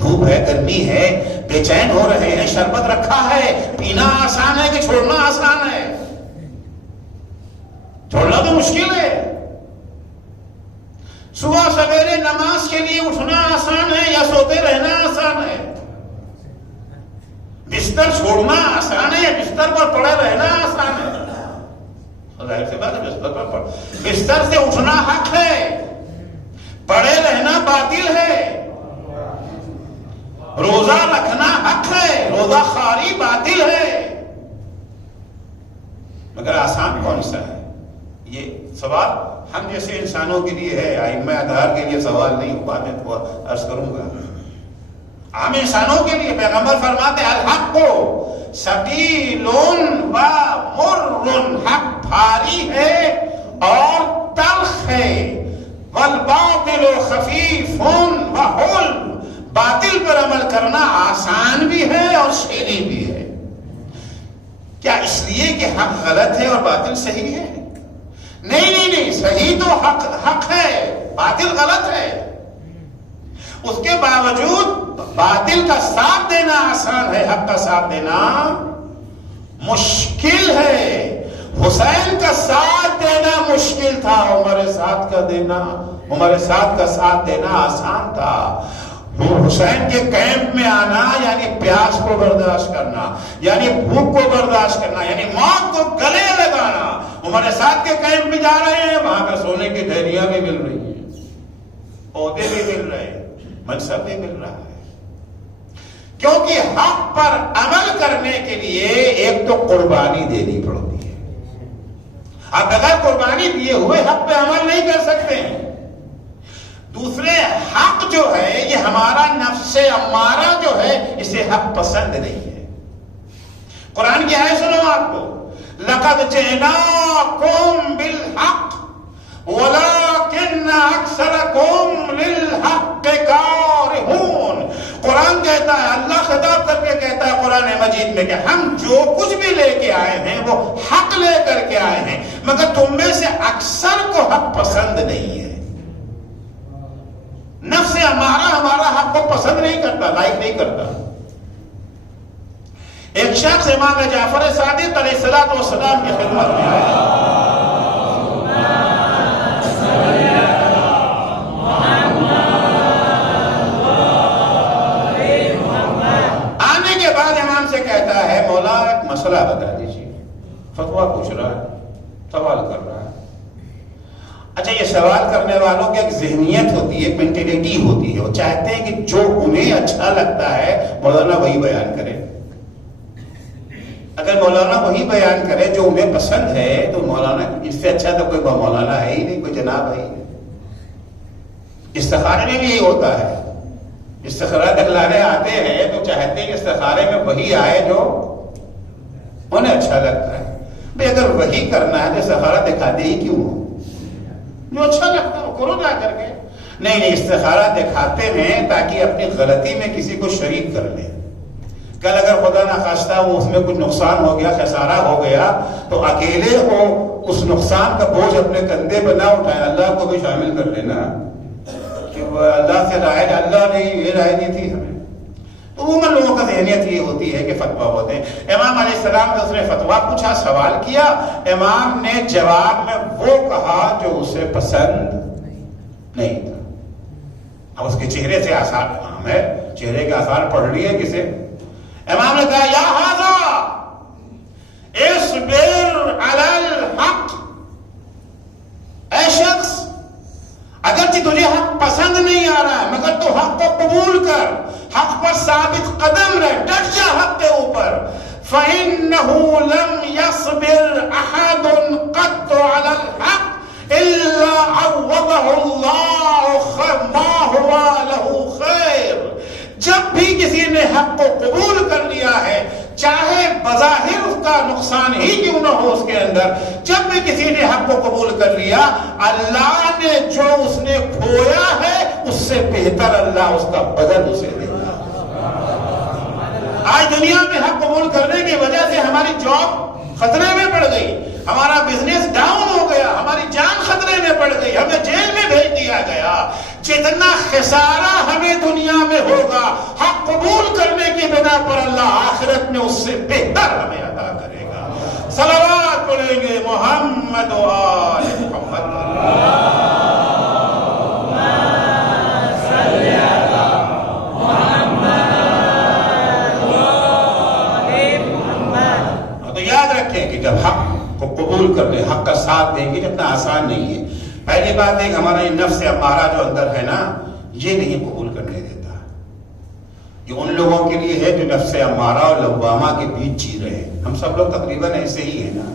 دھوپ ہے، گرمی ہے، بے چین ہو رہے ہیں، شربت رکھا ہے، پینا آسان ہے کہ چھوڑنا آسان ہے؟ چھوڑنا تو مشکل ہے. صبح سویرے نماز کے لیے اٹھنا آسان ہے یا سوتے رہنا آسان ہے؟ بستر چھوڑنا آسان ہے یا بستر پر پڑے رہنا آسان ہے؟ ظاہر سی بات ہے، بستر سے اٹھنا حق ہے، پڑے رہنا باطل ہے. روزہ رکھنا حق ہے، روزہ خواری باطل ہے. مگر آسان کون سا ہے؟ یہ سوال ہم جیسے انسانوں کے لیے ہے، ائمہ ادہار کے لیے سوال نہیں. بعد میں عرض کروں گا. عام انسانوں کے لیے پیغمبر فرماتے الحق ثقیل و مر، حق بھاری ہے اور تلخ ہے. والباطل خفیف وحل، باطل پر عمل کرنا آسان بھی ہے اور شیریں بھی ہے. کیا اس لیے کہ حق غلط ہے اور باطل صحیح ہے؟ نہیں، صحیح تو حق ہے، باطل غلط ہے. اس کے باوجود باطل کا ساتھ دینا آسان ہے، حق کا ساتھ دینا مشکل ہے. حسین کا ساتھ دینا مشکل تھا، عمر سعد کا ساتھ دینا آسان تھا. حسین کے کیمپ میں آنا یعنی پیاس کو برداشت کرنا، یعنی بھوک کو برداشت کرنا، یعنی موت کو گلے لگانا. عمر سعد کے کیمپ میں جا رہے ہیں، وہاں پہ سونے کی ڈھیریاں بھی مل رہی ہیں، عہدے بھی مل رہے ہیں، منصب بھی مل رہا ہے. کیونکہ حق پر عمل کرنے کے لیے ایک تو قربانی دینی پڑتی ہے. آپ بغیر قربانی دیے ہوئے حق پہ عمل نہیں کر سکتے ہیں. دوسرے حق جو ہے یہ ہمارا نفس امارہ جو ہے، اسے حق پسند نہیں ہے. قرآن کی آیت سنو آپ کو، لَقَدْ جِئْنَاكُمْ بِالْحَقِّ وَلَكِنَّ أَكْثَرَكُمْ لِلْحَقِّ كَارِهُونَ. قرآن کہتا ہے، اللہ خطاب کر کے کہتا ہے قرآن مجید میں کہ ہم جو کچھ بھی لے کے آئے ہیں وہ حق لے کر کے آئے ہیں، مگر تم میں سے اکثر کو حق پسند نہیں ہے. نفس ہمارا حق کو پسند نہیں کرتا، لائک نہیں کرتا. ایک شخص امام جعفر صادق علیہ السلام کی خدمت میں آیا. آنے کے بعد امام سے کہتا ہے مولا ایک مسئلہ بتا دیجیے. فتویٰ پوچھ رہا ہے، سوال کر رہا ہے. اچھا، یہ سوال کرنے والوں کی ایک ذہنیت ہوتی ہے، مینٹلٹی ہوتی ہے. وہ چاہتے ہیں کہ جو انہیں اچھا لگتا ہے مولانا وہی بیان کرے. اگر مولانا وہی بیان کرے جو انہیں پسند ہے تو مولانا اس سے اچھا تو کوئی مولانا ہے ہی نہیں، کوئی جناب ہے ہی نہیں. استخارے میں بھی یہی ہوتا ہے. استخارہ دکھلانے آتے ہیں تو چاہتے ہیں کہ استخارے میں وہی آئے جو انہیں اچھا لگتا ہے. بھئی اگر وہی کرنا ہے تو استخارہ دکھاتے ہی کیوں ہو؟ جو اچھا لگتا ہے کرو جا کر کے. نہیں، استخارہ دکھاتے ہیں تاکہ اپنی غلطی میں کسی کو شریک کر لیں. کل اگر خدا نخواستہ وہ اس میں کچھ نقصان ہو گیا، خسارہ ہو گیا، تو اکیلے کو اس نقصان کا بوجھ اپنے کندھے پہ نہ اٹھائیں، اللہ کو بھی شامل کر لینا کہ وہ اللہ سے رائے، اللہ نے یہ رائے دی تھی ہمیں. تو عموماً لوگوں کا ذہنیت یہ ہوتی ہے کہ فتویٰ ہوتے ہیں. امام علیہ السلام سے اس نے فتویٰ پوچھا، سوال کیا. امام نے جواب میں وہ کہا جو اسے پسند نہیں تھا. اب اس کے چہرے سے آثار، ہمیں چہرے کے آثار پڑھ لیے کسے. امام نے کہا یا ھذا اصبر علی الحق. اے شخص، اگرچہ تجھے حق پسند نہیں آ رہا ہے مگر تو حق کو قبول کر، حق پر ثابت قدم رہ، ڈٹ جا حق کے اوپر. فَإِنَّهُ لَمْ يَصْبِرْ أَحَدٌ قَطُّ عَلَى الْحَقِّ إِلَّا عَوَّضَهُ اللَّهُ مَا هُوَ لَهُ خَيْرٌ. جب بھی کسی نے حق کو قبول کر لیا ہے، چاہے بظاہر اس کا نقصان ہی کیوں نہ ہو اس کے اندر، جب بھی کسی نے حق کو قبول کر لیا، اللہ نے جو اس نے کھویا ہے اس سے بہتر اللہ اس کا بدل اسے دے گا۔ آج دنیا میں حق قبول کرنے کی وجہ سے ہماری جاب خطرے میں پڑ گئی، ہمارا بزنس ڈاؤن ہو گیا، ہماری جان خطرے میں پڑ گئی، ہمیں جیل میں بھیج دیا گیا۔ جتنا خسارہ ہمیں دنیا میں ہوگا، حق قبول کرنے کی بنا پر اللہ آخرت میں اس سے بہتر ہمیں عطا کرے گا۔ صلوات پڑھیں گے محمد و آل محمد۔ کہ جب حق کو قبول کر لیں، حق کا ساتھ دیں گے، اتنا آسان نہیں ہے۔ پہلی بات ہے کہ ہمارا یہ نفس امارہ جو اندر ہے نا، یہ نہیں قبول کرنے دیتا۔ یہ ان لوگوں کے لیے ہے جو نفس امارہ اور لوامہ کے بیچ جی رہے ہیں۔ ہم سب لوگ تقریباً ایسے ہی ہیں نا،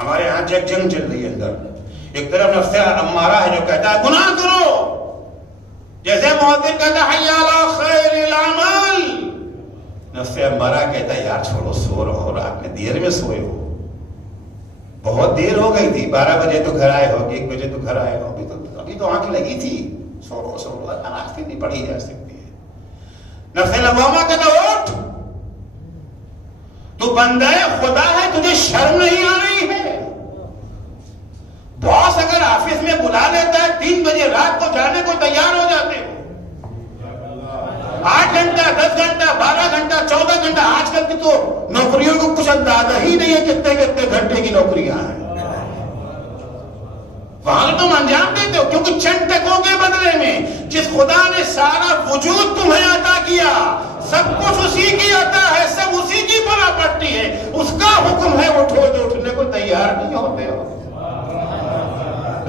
ہمارے یہاں جنگ چل رہی ہے اندر۔ ایک طرف نفس امارہ ہے جو کہتا ہے گناہ کرو، جیسے مؤذن کہتا ہے حی علی خیر العمل، نفس امارہ کہتا ہے یار چھوڑو، سو رہو، رات میں دیر میں سوئے ہو، بہت دیر ہو گئی تھی، 12 بجے تو گھر آئے ہو، 1 بجے تو گھر آئے ہو، ابھی تو آنکھ لگی تھی، سو رہو، نماز بھی نہیں پڑھی جا سکتی ہے۔ نفس لوامہ کہتا اٹھ، تو بندہ خدا ہے، تجھے شرم نہیں آ رہی ہے؟ باس اگر آفس میں بلا لیتا ہے 3 بجے رات کو جانے کو تیار ہو جاتے ہو، 8 گھنٹہ 10 گھنٹہ 12 گھنٹہ 14 گھنٹہ، آج کل کی تو نوکریوں کو کچھ اندازہ ہی نہیں ہے کتنے کتنے گھنٹے کی نوکریاں ہیں، وہاں تم انجام دیتے ہو، کیونکہ چند ٹکوں کے بدلے میں جس خدا نے سارا وجود تمہیں عطا کیا، سب کچھ اسی کی عطا ہے، سب اسی کی پراپرٹی ہے، اس کا حکم ہے اٹھو، جو اٹھنے کو تیار نہیں ہوتے ہو۔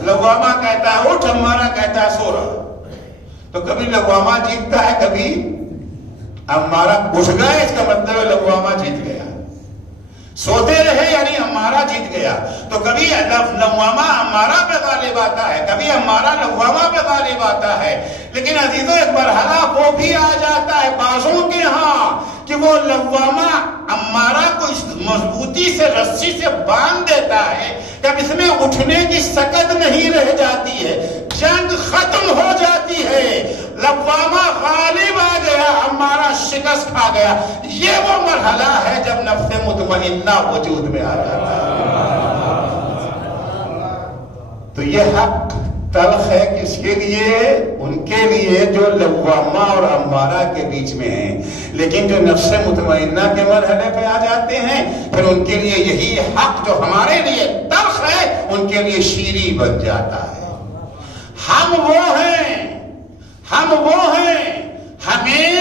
لوامہ کہتا ہے اٹھ، ہمارا کہتا ہے سو رہا، تو کبھی لوامہ جیتتا ہے، کبھی ہمارا اٹھ گئے، اس کا مطلب ہے لوامہ جیت گیا، سوتے رہے یعنی ہمارا جیت گیا۔ تو کبھی لوامہ ہمارا پہ غالب آتا ہے، کبھی ہمارا لوامہ پہ غالب آتا ہے، لیکن عزیزوں ایک مرحلہ وہ بھی آ جاتا ہے بعضوں کے ہاں کہ وہ لوامہ ہمارا کو اس مضبوطی سے رسی سے باندھ دیتا ہے کہ اب اس میں اٹھنے کی سکت نہیں رہ جاتی ہے، جنگ ختم ہو جاتی ہے، لوامہ غالب آ گیا، ہمارا شکست کھا گیا۔ یہ وہ مرحلہ ہے جب نفس مطمئنہ وجود میں آ جاتا ہے۔ تو یہ حق تلخ ہے کس کے لیے؟ ان کے لیے جو لوامہ اور امارہ کے بیچ میں ہیں، لیکن جو نفس مطمئنہ کے مرحلے پہ آ جاتے ہیں پھر ان کے لیے یہی حق جو ہمارے لیے تلخ ہے ان کے لیے شیریں بن جاتا ہے۔ ہم وہ ہیں، ہمیں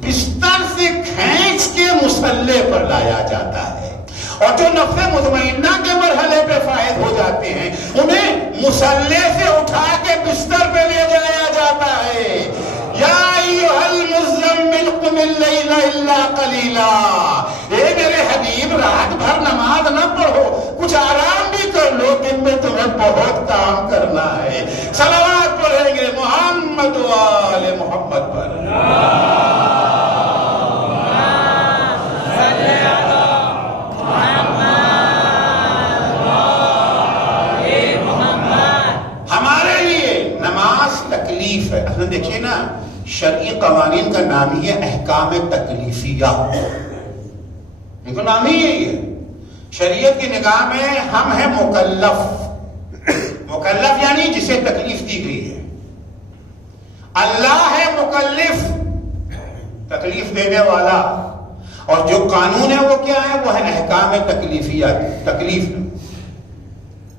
بستر سے کھینچ کے مصلے پر لایا جاتا ہے، اور جو نفس مطمئنہ کے مرحلے پہ فائز ہو جاتے ہیں انہیں مصلے سے اٹھا کے بستر پہ لے جایا جاتا ہے۔ یا ایھا المزمل قم اللیل الا قلیلا، اے میرے حبیب رات بھر نماز نہ پڑھو، کچھ آرام بھی کر لو، دن میں تمہیں بہت کام کرنا ہے۔ صلوات پڑھیں گے محمد و آل محمد پر۔ تکلیف ہے، اصلا دیکھیے نا، شرعی قوانین کا نام ہی ہے احکام تکلیفیہ، ان کا نام ہی یہی ہے۔ شریعت کی نگاہ میں ہم ہیں مکلف یعنی جسے تکلیف دی گئی ہے، اللہ ہے مکلف، تکلیف دینے والا، اور جو قانون ہے وہ کیا ہے؟ وہ ہے احکام تکلیفیہ، تکلیف۔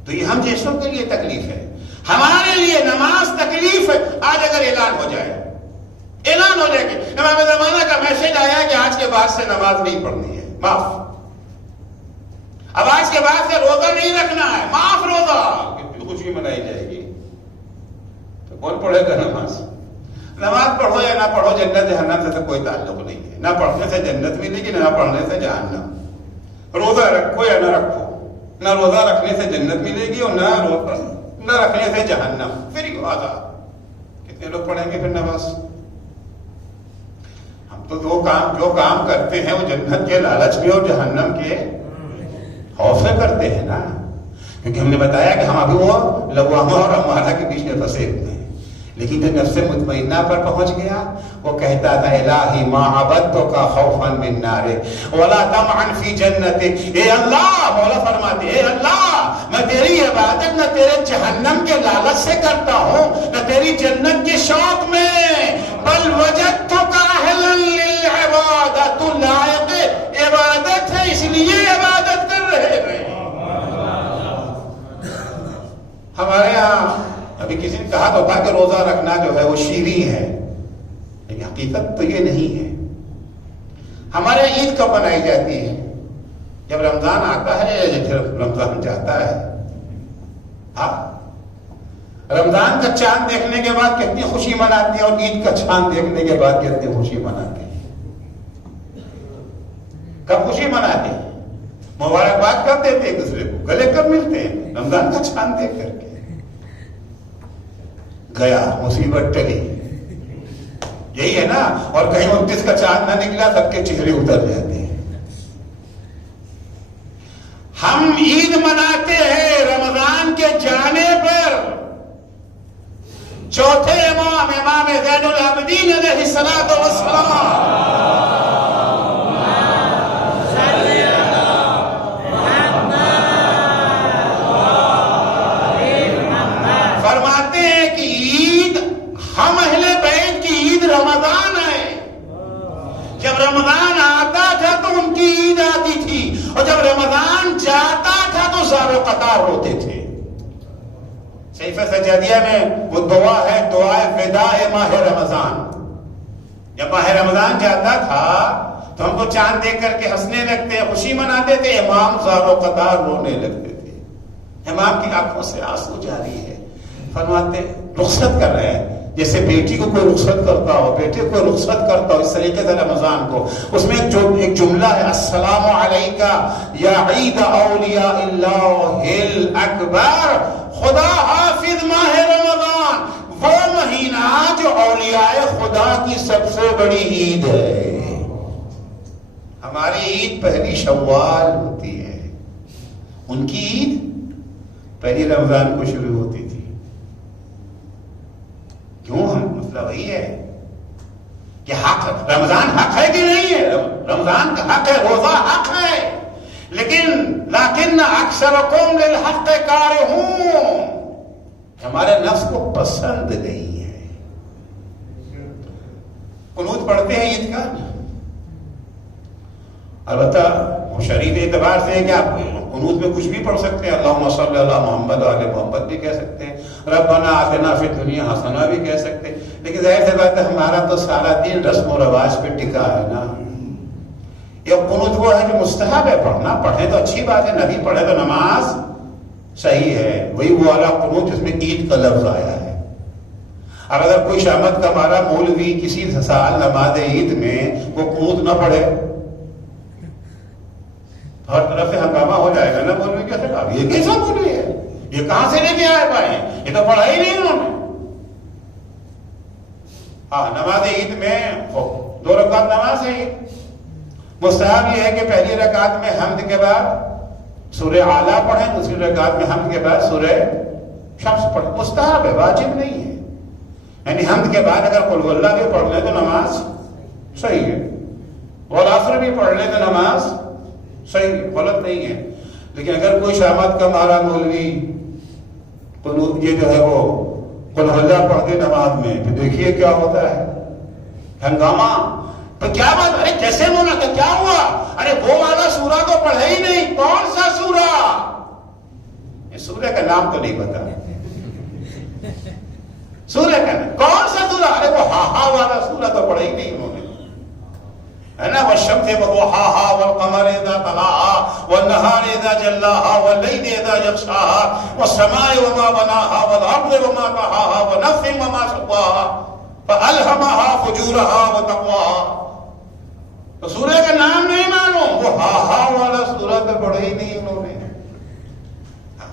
تو یہ ہم جیسوں کے لیے تکلیف ہے، ہمارے لیے نماز تکلیف ہے۔ آج اگر اعلان ہو جائے کہ امام زمانہ کا میسج آیا کہ آج کے بعد سے نماز نہیں پڑھنی ہے، معاف، اب آج کے بعد سے روزہ نہیں رکھنا ہے، معاف، روزہ کتنی خوشی منائی جائے گی، تو کون پڑھے گا نماز؟ نماز پڑھو یا نہ پڑھو، جنت جہنم سے تو کوئی تعلق نہیں ہے، نہ پڑھنے سے جنت ملے گی نہ پڑھنے سے جہنم۔ روزہ رکھو یا نہ رکھو، نہ روزہ رکھنے سے جنت ملے گی اور نہ رکھنے سے جہنم، پھر آزاد۔ کتنے لوگ پڑھیں گے پھر نماز؟ ہم تو جو کام کرتے ہیں وہ جنت کے لالچ میں اور جہنم کے خوف سے کرتے ہیں نا. کیونکہ ہم نے بتایا کہ ہم ابھی وہ لوامہ اور امارہ کے بیچ میں پھنسے ہوئے ہیں. لیکن جب نفس مطمئنہ پر پہنچ گیا وہ کہتا تھا الہی ما عبدتک خوفا من نارک ولا طمعا فی جنتک. اے اللہ، مولا فرماتے اے اللہ، میں تیری عبادت نہ تیرے جہنم کے لالچ سے کرتا ہوں نہ تیری جنت کے شوق میں، بل وجدتک اہلا للعبادہ، تو لائق عبادت ہے اس لیے عبادت کر رہے ہیں. ہمارے ہاں ابھی کسی نے کہا تو تھا کہ روزہ رکھنا جو ہے وہ شیریں ہے، لیکن حقیقت تو یہ نہیں ہے. ہمارے عید کب منائی جاتی ہے؟ جب رمضان آتا ہے یا جب رمضان جاتا ہے. ہاں، رمضان کا چاند دیکھنے کے بعد کتنی خوشی مناتے ہیں اور عید کا چاند دیکھنے کے بعد کتنی خوشی مناتے ہیں. کب خوشی مناتے ہیں؟ مبارکباد کب دیتے ایک دوسرے کو؟ گلے کب ملتے ہیں؟ رمضان کا چاند دیکھ کر کے. گیا مصیبت ٹلی، یہی ہے نا. اور کہیں 29 کا چاند نہ نکلا سب کے چہرے اتر جاتے ہیں. ہم عید مناتے ہیں رمضان کے جانے پر. چوتھے امام زین العابدین علیہ الصلوۃ والسلام فرماتے ہیں کہ عید ہم اہل بیت کی عید رمضان ہے. جب رمضان آتا تھا تو ان کی عید آتی تھی اور جب رمضان جاتا تھا تو زار و قطار روتے تھے. صحیفہ سجادیہ میں وہ دعا ہے، دعائے وداع ماہ رمضان. جب ماہ رمضان جاتا تھا تو ہم کو چاند دیکھ کر کے ہنسنے لگتے، خوشی مناتے تھے. امام زار و قطار رونے لگتے تھے. امام کی آنکھوں سے آنسو جاری ہے. فرماتے رخصت کر رہے ہیں جیسے بیٹی کو کوئی رخصت کرتا ہو، بیٹے کو رخصت کرتا ہو، اس طریقے سے رمضان کو. اس میں ایک جملہ ہے السلام علیکہ یا عید اولیاء اللہ الاکبر. خدا حافظ ماہ رمضان، وہ مہینہ جو اولیاء خدا کی سب سے بڑی عید ہے. ہماری عید پہلی شوال ہوتی ہے، ان کی عید پہلی رمضان کو شروع ہوتی تھی. کیوں؟ ہم مسئلہ وہی ہے کہ حق رمضان حق ہے کہ نہیں ہے؟ رمضان کا حق ہے، روزہ حق ہے، لیکن اکثرکم للحق کارہون، ہمارے نفس کو پسند نہیں ہے. قنوت پڑھتے ہیں عید کا، البتہ وہ شرعی اعتبار سے ہے کہ آپ قنوت میں کچھ بھی پڑھ سکتے ہیں. اللہم صلی علی محمد و آل محمد بھی کہہ سکتے ہیں، ربنا آتنا فی الدنیا حسنہ بھی کہہ سکتے ہیں. لیکن ظاہر سی بات ہے ہمارا تو سارا دن رسم و رواج پہ ٹکا ہے نا. یہ قنوت وہ ہے جو مستحب ہے پڑھنا، پڑھیں تو اچھی بات ہے، نبی پڑھے تو نماز صحیح ہے. وہی وہ والا قنوت جس میں عید کا لفظ آیا ہے. اب اگر کوئی شامت کا ہمارا مولوی کسی سال نماز عید میں وہ قنوت نہ پڑھے، ہر طرف سے ہنگامہ ہو جائے گا نا. مولوی کیسے کہا یہ کیسا مولوی ہے، یہ کہاں سے لے کے آئے پائے، یہ تو پڑھا ہی نہیں انہوں نے. ہاں، نماز عید میں 2 رکعت نماز ہے. مستحب یہ ہے کہ پہلی رکعت میں حمد کے بعد سورہ اعلیٰ پڑھیں، دوسری رکعت میں حمد کے بعد سورہ شمس پڑھیں. مستحب ہے، واجب نہیں ہے. یعنی حمد کے بعد اگر قل واللہ بھی پڑھ لیں تو نماز صحیح ہے، والعصر بھی پڑھ لیں تو نماز صحیح، غلط نہیں ہے. لیکن اگر کوئی شامت کا مارا مولوی یہ جو ہے وہ قل واللہ پڑھ دے نماز میں، پھر دیکھیے کیا ہوتا ہے، ہنگامہ. تو کیا بات، ارے کیسے مولا کیا ہوا، ارے وہ والا سورہ تو پڑھا ہی نہیں. کون سا سورہ؟ یہ سورہ کا نام تو نہیں پتا. سورہ کا نام کون سا سورہ؟ ارے وہ ہا والا سورہ تو پڑھا ہی نہیں انہوں نے، ہے نا. والشمس وضحاها والقمر اذا طلاها والنهار اذا جلاها والليل اذا يغشاها والسماء وما بناها والارض وما طحاها ونفس وما سواها فالهمها فجورها وتقواها. تو سورہ کا نام نہیں معلوم، وہ ہا والا سورہ تو پڑھا ہی نہیں انہوں نے.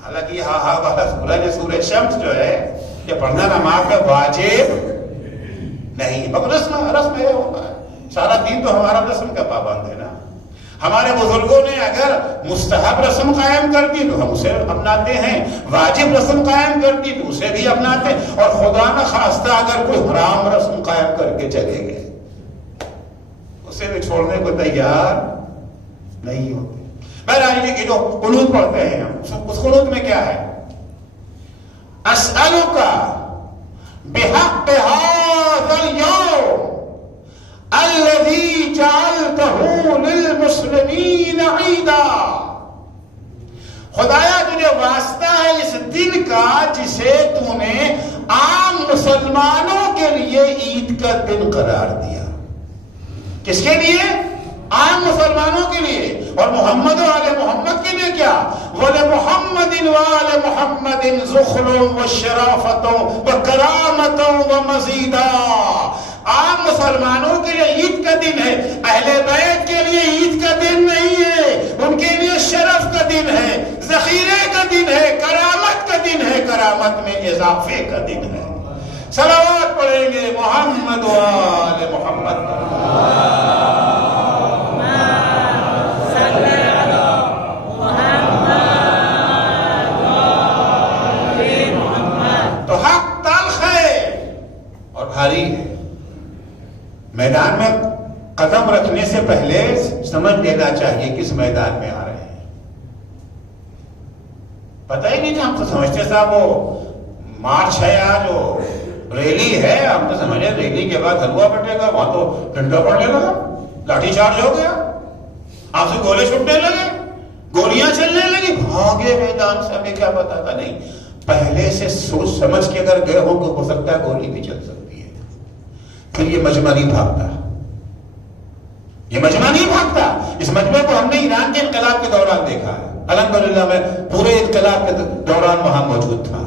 حالانکہ یہ ہا والا سورہ جو سورہ شمس جو ہے یہ پڑھنا نماز کا واجب نہیں، مگر رسم یہ ہوتا ہے. سارا دین تو ہمارا رسم کا پابند ہے نا. ہمارے بزرگوں نے اگر مستحب رسم قائم کر دی تو ہم اسے اپناتے ہیں, واجب رسم قائم کر دی تو اسے بھی اپناتے ہیں, اور خدا نہ خواستہ اگر کوئی حرام رسم قائم کر کے چلے گئے اسے بھی چھوڑنے کو تیار نہیں ہوتے. بہرحال یہ جو قنوت پڑھتے ہیں ہم, اس قنوت میں کیا ہے؟ اسألک بحق هذا اليوم الذي جعلته للمسلمين عيدا. خدایا تجھے واسطہ ہے اس دن کا جسے تو نے عام مسلمانوں کے لیے عید کا دن قرار دیا. کس کے لیے؟ عام مسلمانوں کے لیے. اور محمد و آل محمد کے لیے کیا؟ وَلِمُحَمَّدٍ وَآلِ مُحَمَّدٍ ذُخْرٌ وَشَرَافَةٌ وَكَرَامَةٌ وَمَزِيدًا. عام مسلمانوں کے لیے عید کا دن ہے, اہل بیت کے لیے عید کا دن نہیں ہے. ان کے لیے شرف کا دن ہے, ذخیرے کا دن ہے, کرامت کا دن ہے, کرامت میں اضافے کا دن ہے. صلوات پڑھیں گے محمد و آل محمد. تو حق تلخ ہے اور بھاری ہے. میدان میں قدم رکھنے سے پہلے سمجھ لینا چاہیے کس میدان میں آ رہے ہیں. پتہ ہی نہیں تھا, ہم تو سمجھتے صاحب وہ مارچ ہے آج, وہ ریلی ہے, ہم تو سمجھے ریلی کے بعد حلوہ بٹے گا, وہاں تو ڈنڈا پڑنے لگا, لاٹھی چارج ہو گیا, آپ سے گولے چھوٹنے لگے, گولیاں چلنے لگی, بھاگے میدان سے. ہمیں کیا پتا تھا؟ نہیں, پہلے سے سوچ سمجھ کے اگر گئے ہو تو ہو سکتا ہے گولی بھی چل سکتی ہے. پھر یہ مجمع نہیں بھاگتا, یہ مجمع نہیں بھاگتا. اس مجمع کو ہم نے ایران کے انقلاب کے دوران دیکھا ہے. الحمدللہ میں پورے انقلاب کے دوران وہاں موجود تھا.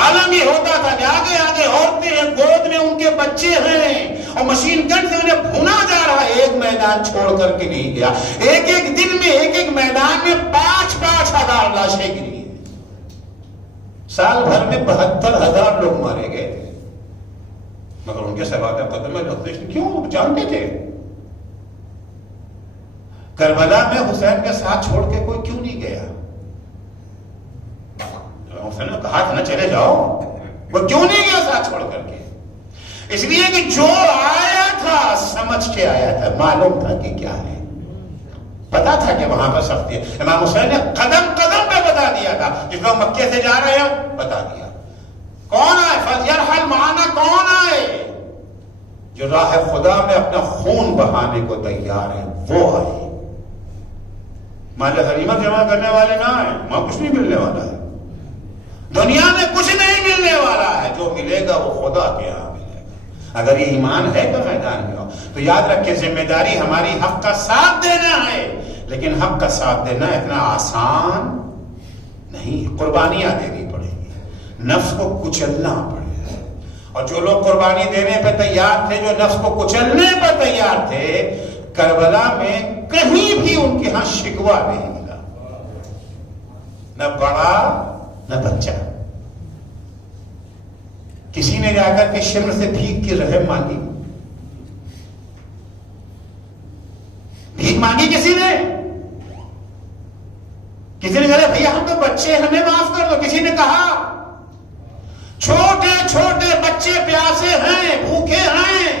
عالم یہ ہوتا تھا کہ آگے آگے عورتیں ہیں, گود میں ان کے بچے ہیں, اور مشین گن سے انہیں بھونا جا رہا ہے. ایک میدان چھوڑ کر کے نہیں گیا. ایک ایک دن میں ایک ایک میدان میں 5,000 لاشیں گری ہیں. سال بھر میں 72,000 لوگ مارے گئے تھے. مگر ان کے سواد قدم میں لفظ کیوں جانتے تھے؟ کربلا میں حسین کے ساتھ چھوڑ کے کوئی کیوں نہیں گیا؟ حسین نے کہا تھا نا چلے جاؤ, وہ کیوں نہیں گیا ساتھ چھوڑ کر کے؟ اس لیے کہ جو آیا تھا سمجھ کے آیا تھا, معلوم تھا کہ کیا ہے, پتا تھا کہ وہاں پر سختی ہے. امام حسین نے قدم قدم پہ بتا دیا تھا. جس لوگ مکے سے جا رہے ہیں بتا دیا کون آئے, فَلْيَرْحَلْ مَعَنَا, کون آئے جو راہ خدا میں اپنا خون بہانے کو تیار ہے, وہ آئے. مال غنیمت جمع کرنے والے نہ آئے, وہاں کچھ نہیں ملنے والا ہے. دنیا میں کچھ نہیں ملنے والا ہے, جو ملے گا وہ خدا کے یہاں ملے گا. اگر یہ ایمان ہے تو میدان میں ہو. تو یاد رکھیں, ذمہ داری ہماری حق کا ساتھ دینا ہے, لیکن حق کا ساتھ دینا اتنا آسان نہیں. قربانیاں دینی پڑیں گی, نفس کو کچلنا پڑے گا. اور جو لوگ قربانی دینے پہ تیار تھے, جو نفس کو کچلنے پہ تیار تھے, کربلا میں کہیں بھی ان کے ہاں شکوہ نہیں ملا, نہ بڑا نہ بچہ. کسی نے جا کر کے شمر سے بھیگ کی رحم مانگی؟ بھیک مانگی کسی نے؟ کسی نے کہا بھیا ہم تو بچے, ہمیں معاف کر دو. کسی نے کہا چھوٹے چھوٹے بچے پیاسے ہیں, بھوکے ہیں.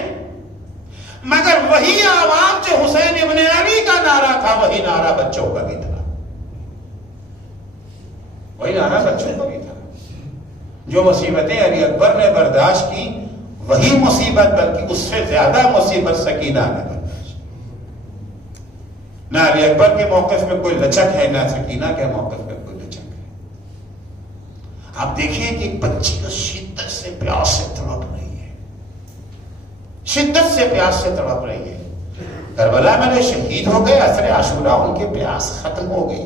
مگر وہی آواز جو حسین ابن علی کا نعرہ تھا, وہی نعرہ بچوں کا بھی تھا, وہی نعرہ بچوں کا بھی تھا. جو مصیبتیں علی اکبر نے برداشت کی, وہی مصیبت بلکہ اس سے زیادہ مصیبت سکینہ نے برداشت کی. نہ علی اکبر کے موقف میں کوئی لچک ہے, نہ سکینہ کے موقف میں کوئی لچک ہے. آپ دیکھیں کہ ایک بچی کو شدت سے پیاس سے تڑپ رہی ہے, شدت سے پیاس سے تڑپ رہی ہے. کربلا میں جو شہید ہو گئے عصر عاشوراء, ان کے پیاس ختم ہو گئی,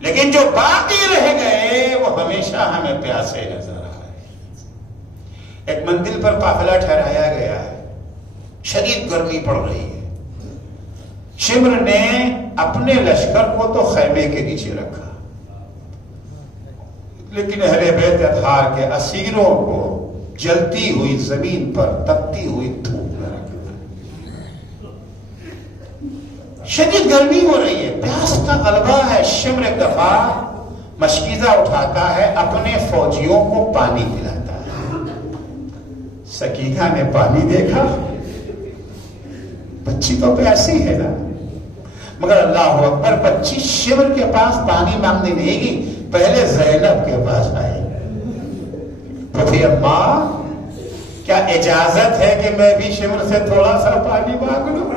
لیکن جو باقی رہ گئے وہ ہمیشہ ہمیں پیاسے نظر آ رہے ہیں. ایک منزل پر قافلہ ٹھہرایا گیا ہے, شدید گرمی پڑ رہی ہے. شمر نے اپنے لشکر کو تو خیمے کے نیچے رکھا, لیکن اہل بیت اطہار کے اسیروں کو جلتی ہوئی زمین پر تپتی ہوئی دھوپ میں شدید گرمی ہو رہی ہے، پیاس کا غلبہ ہے، شمر ایک دفعہ مشکیزہ اٹھاتا ہے، اپنے فوجیوں کو پانی پلاتا ہے۔ سکینہ نے پانی دیکھا، بچی تو پیاسی ہے نا، مگر اللہ اکبر، بچی شمر کے پاس پانی مانگنے نہیں گئی، پہلے زینب کے پاس آئی۔ پوچھی اماں کیا اجازت ہے کہ میں بھی شمر سے تھوڑا سا پانی مانگ لوں؟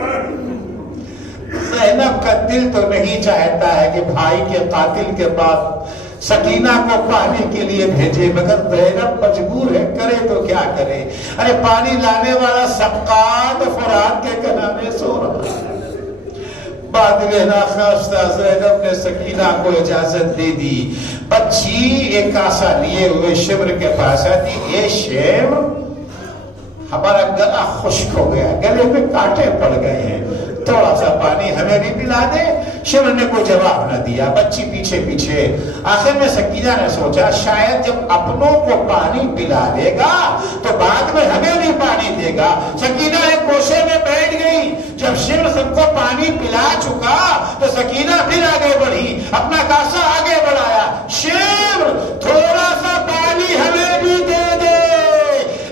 زینب کا دل تو نہیں چاہتا ہے کہ بھائی کے قاتل کے پاس سکینہ کو پانی کے لیے بھیجے، مگر زینب مجبور ہے، کرے تو کیا کرے؟ ارے پانی لانے والا سبقات فرات کے کنارے سو رہا ہے۔ بادل ناخواستہ زینب نے سکینہ کو اجازت دے دی۔ بچی ایک کاسا لیے ہوئے شمر کے پاس آتی، اے شمر ہمارا گلا خشک ہو گیا، گلے میں کانٹے پڑ گئے ہیں، تھوڑا سا پانی ہمیں بھی پلا دے۔ شمر نے کوئی جواب نہ دیا، بچی پیچھے پیچھے۔ آخر میں سکینہ نے سوچا شاید جب اپنوں کو پانی پلا دے گا تو بعد میں ہمیں بھی پانی دے گا۔ سکینہ ایک گوشے میں بیٹھ گئی۔ جب شمر سب کو پانی پلا چکا تو سکینہ پھر آگے بڑھی، اپنا کاسا آگے بڑھایا، شمر تھوڑا سا پانی ہمیں بھی دے دے۔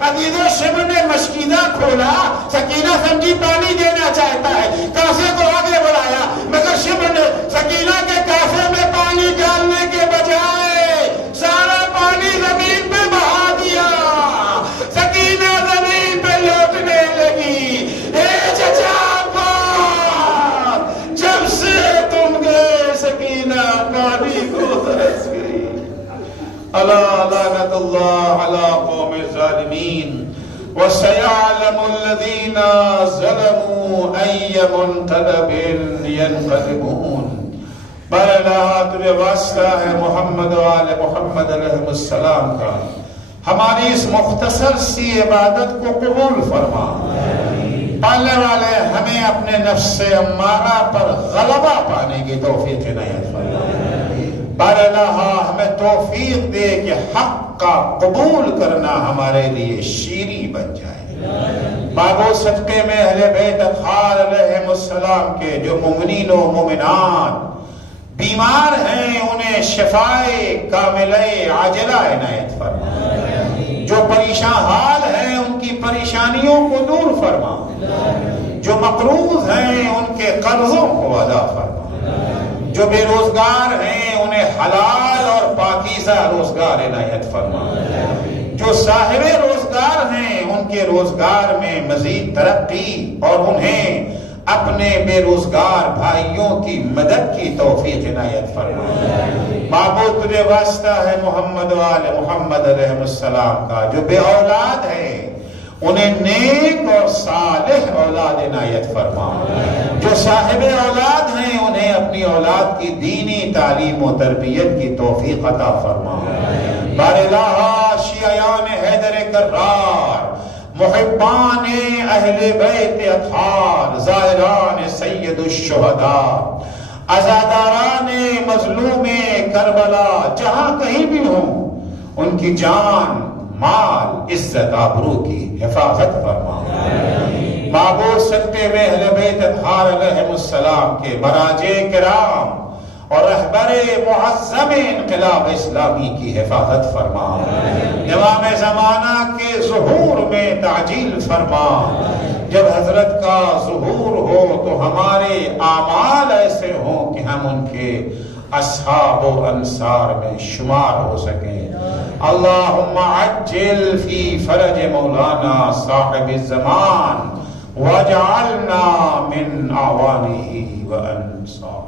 عزیزو شمر نے مشکیزہ کھولا، سکینہ سمجھی پانی دینا چاہتا ہے، کاسے کو آگے بڑھایا، مگر شمر نے سکینہ کے کاسے میں پانی ڈالنے کے بجائے سارا پانی زمین پہ بہا دیا۔ سکینہ زمین پہ لوٹنے لگی۔ اے چچا پاک، جب سے تم گئے سکینہ پانی کو ترس گئی۔ الا لعنت اللہ علی قوم الظالمین وسيعلم الذين ظلموا أي منقلب ينقلبون۔ بہرحال تجھے واسطہ ہے محمد و آل محمد علیہ السلام کا، ہماری اس مختصر سی عبادت کو قبول فرما۔ پالنے والے ہمیں اپنے نفس امارہ پر غلبہ پانے کی توفیق عنایت فرما۔ بہرحال ہمیں توفیق دے کہ حق کا قبول کرنا ہمارے لیے شیریں بن جائے۔ بابو صدقے میں اہل بیت اطہار علیہ السلام کے جو مومنین و مومنات بیمار ہیں انہیں شفائے کاملہ عاجلہ عنایت فرما۔ جو پریشان حال ہیں ان کی پریشانیوں کو دور فرما۔ جو مقروض ہیں ان کے قرضوں کو ادا فرما۔ جو بے روزگار ہیں انہیں حلال اور پاکیزہ روزگار عنایت فرما۔ جو صاحب روزگار ہیں ان کے روزگار میں مزید ترقی اور انہیں اپنے بے روزگار بھائیوں کی مدد کی توفیق عنایت فرما۔ معبود تجھے واسطہ ہے محمد و آل محمد علیہ السلام کا، جو بے اولاد ہے انہیں نیک اور صالح اولاد عنایت فرما۔ جو صاحب اولاد ہیں انہیں اپنی اولاد کی دینی تعلیم و تربیت کی توفیق عطا فرما۔ بار الہ شیعیان حیدر کرار، محبان اہل بیت اطہار، زائران سید الشہداء، عزاداران مظلوم کربلا جہاں کہیں بھی ہوں ان کی جان مال عزت آبرو کی حفاظت فرما۔ معبود صدقے میں اہل بیت اطہار علیہ السلام کے مراجع کرام اور رہبر معظم انقلاب اسلامی کی حفاظت فرما۔ امام زمانہ کے ظہور میں تعجیل فرما۔ جب حضرت کا ظہور ہو تو ہمارے اعمال ایسے ہوں کہ ہم ان کے اصحاب و انصار میں شمار ہو سکیں۔ اللہم عجل فی فرج مولانا صاحب الزمان واجعلنا من اعوانہ و انصار۔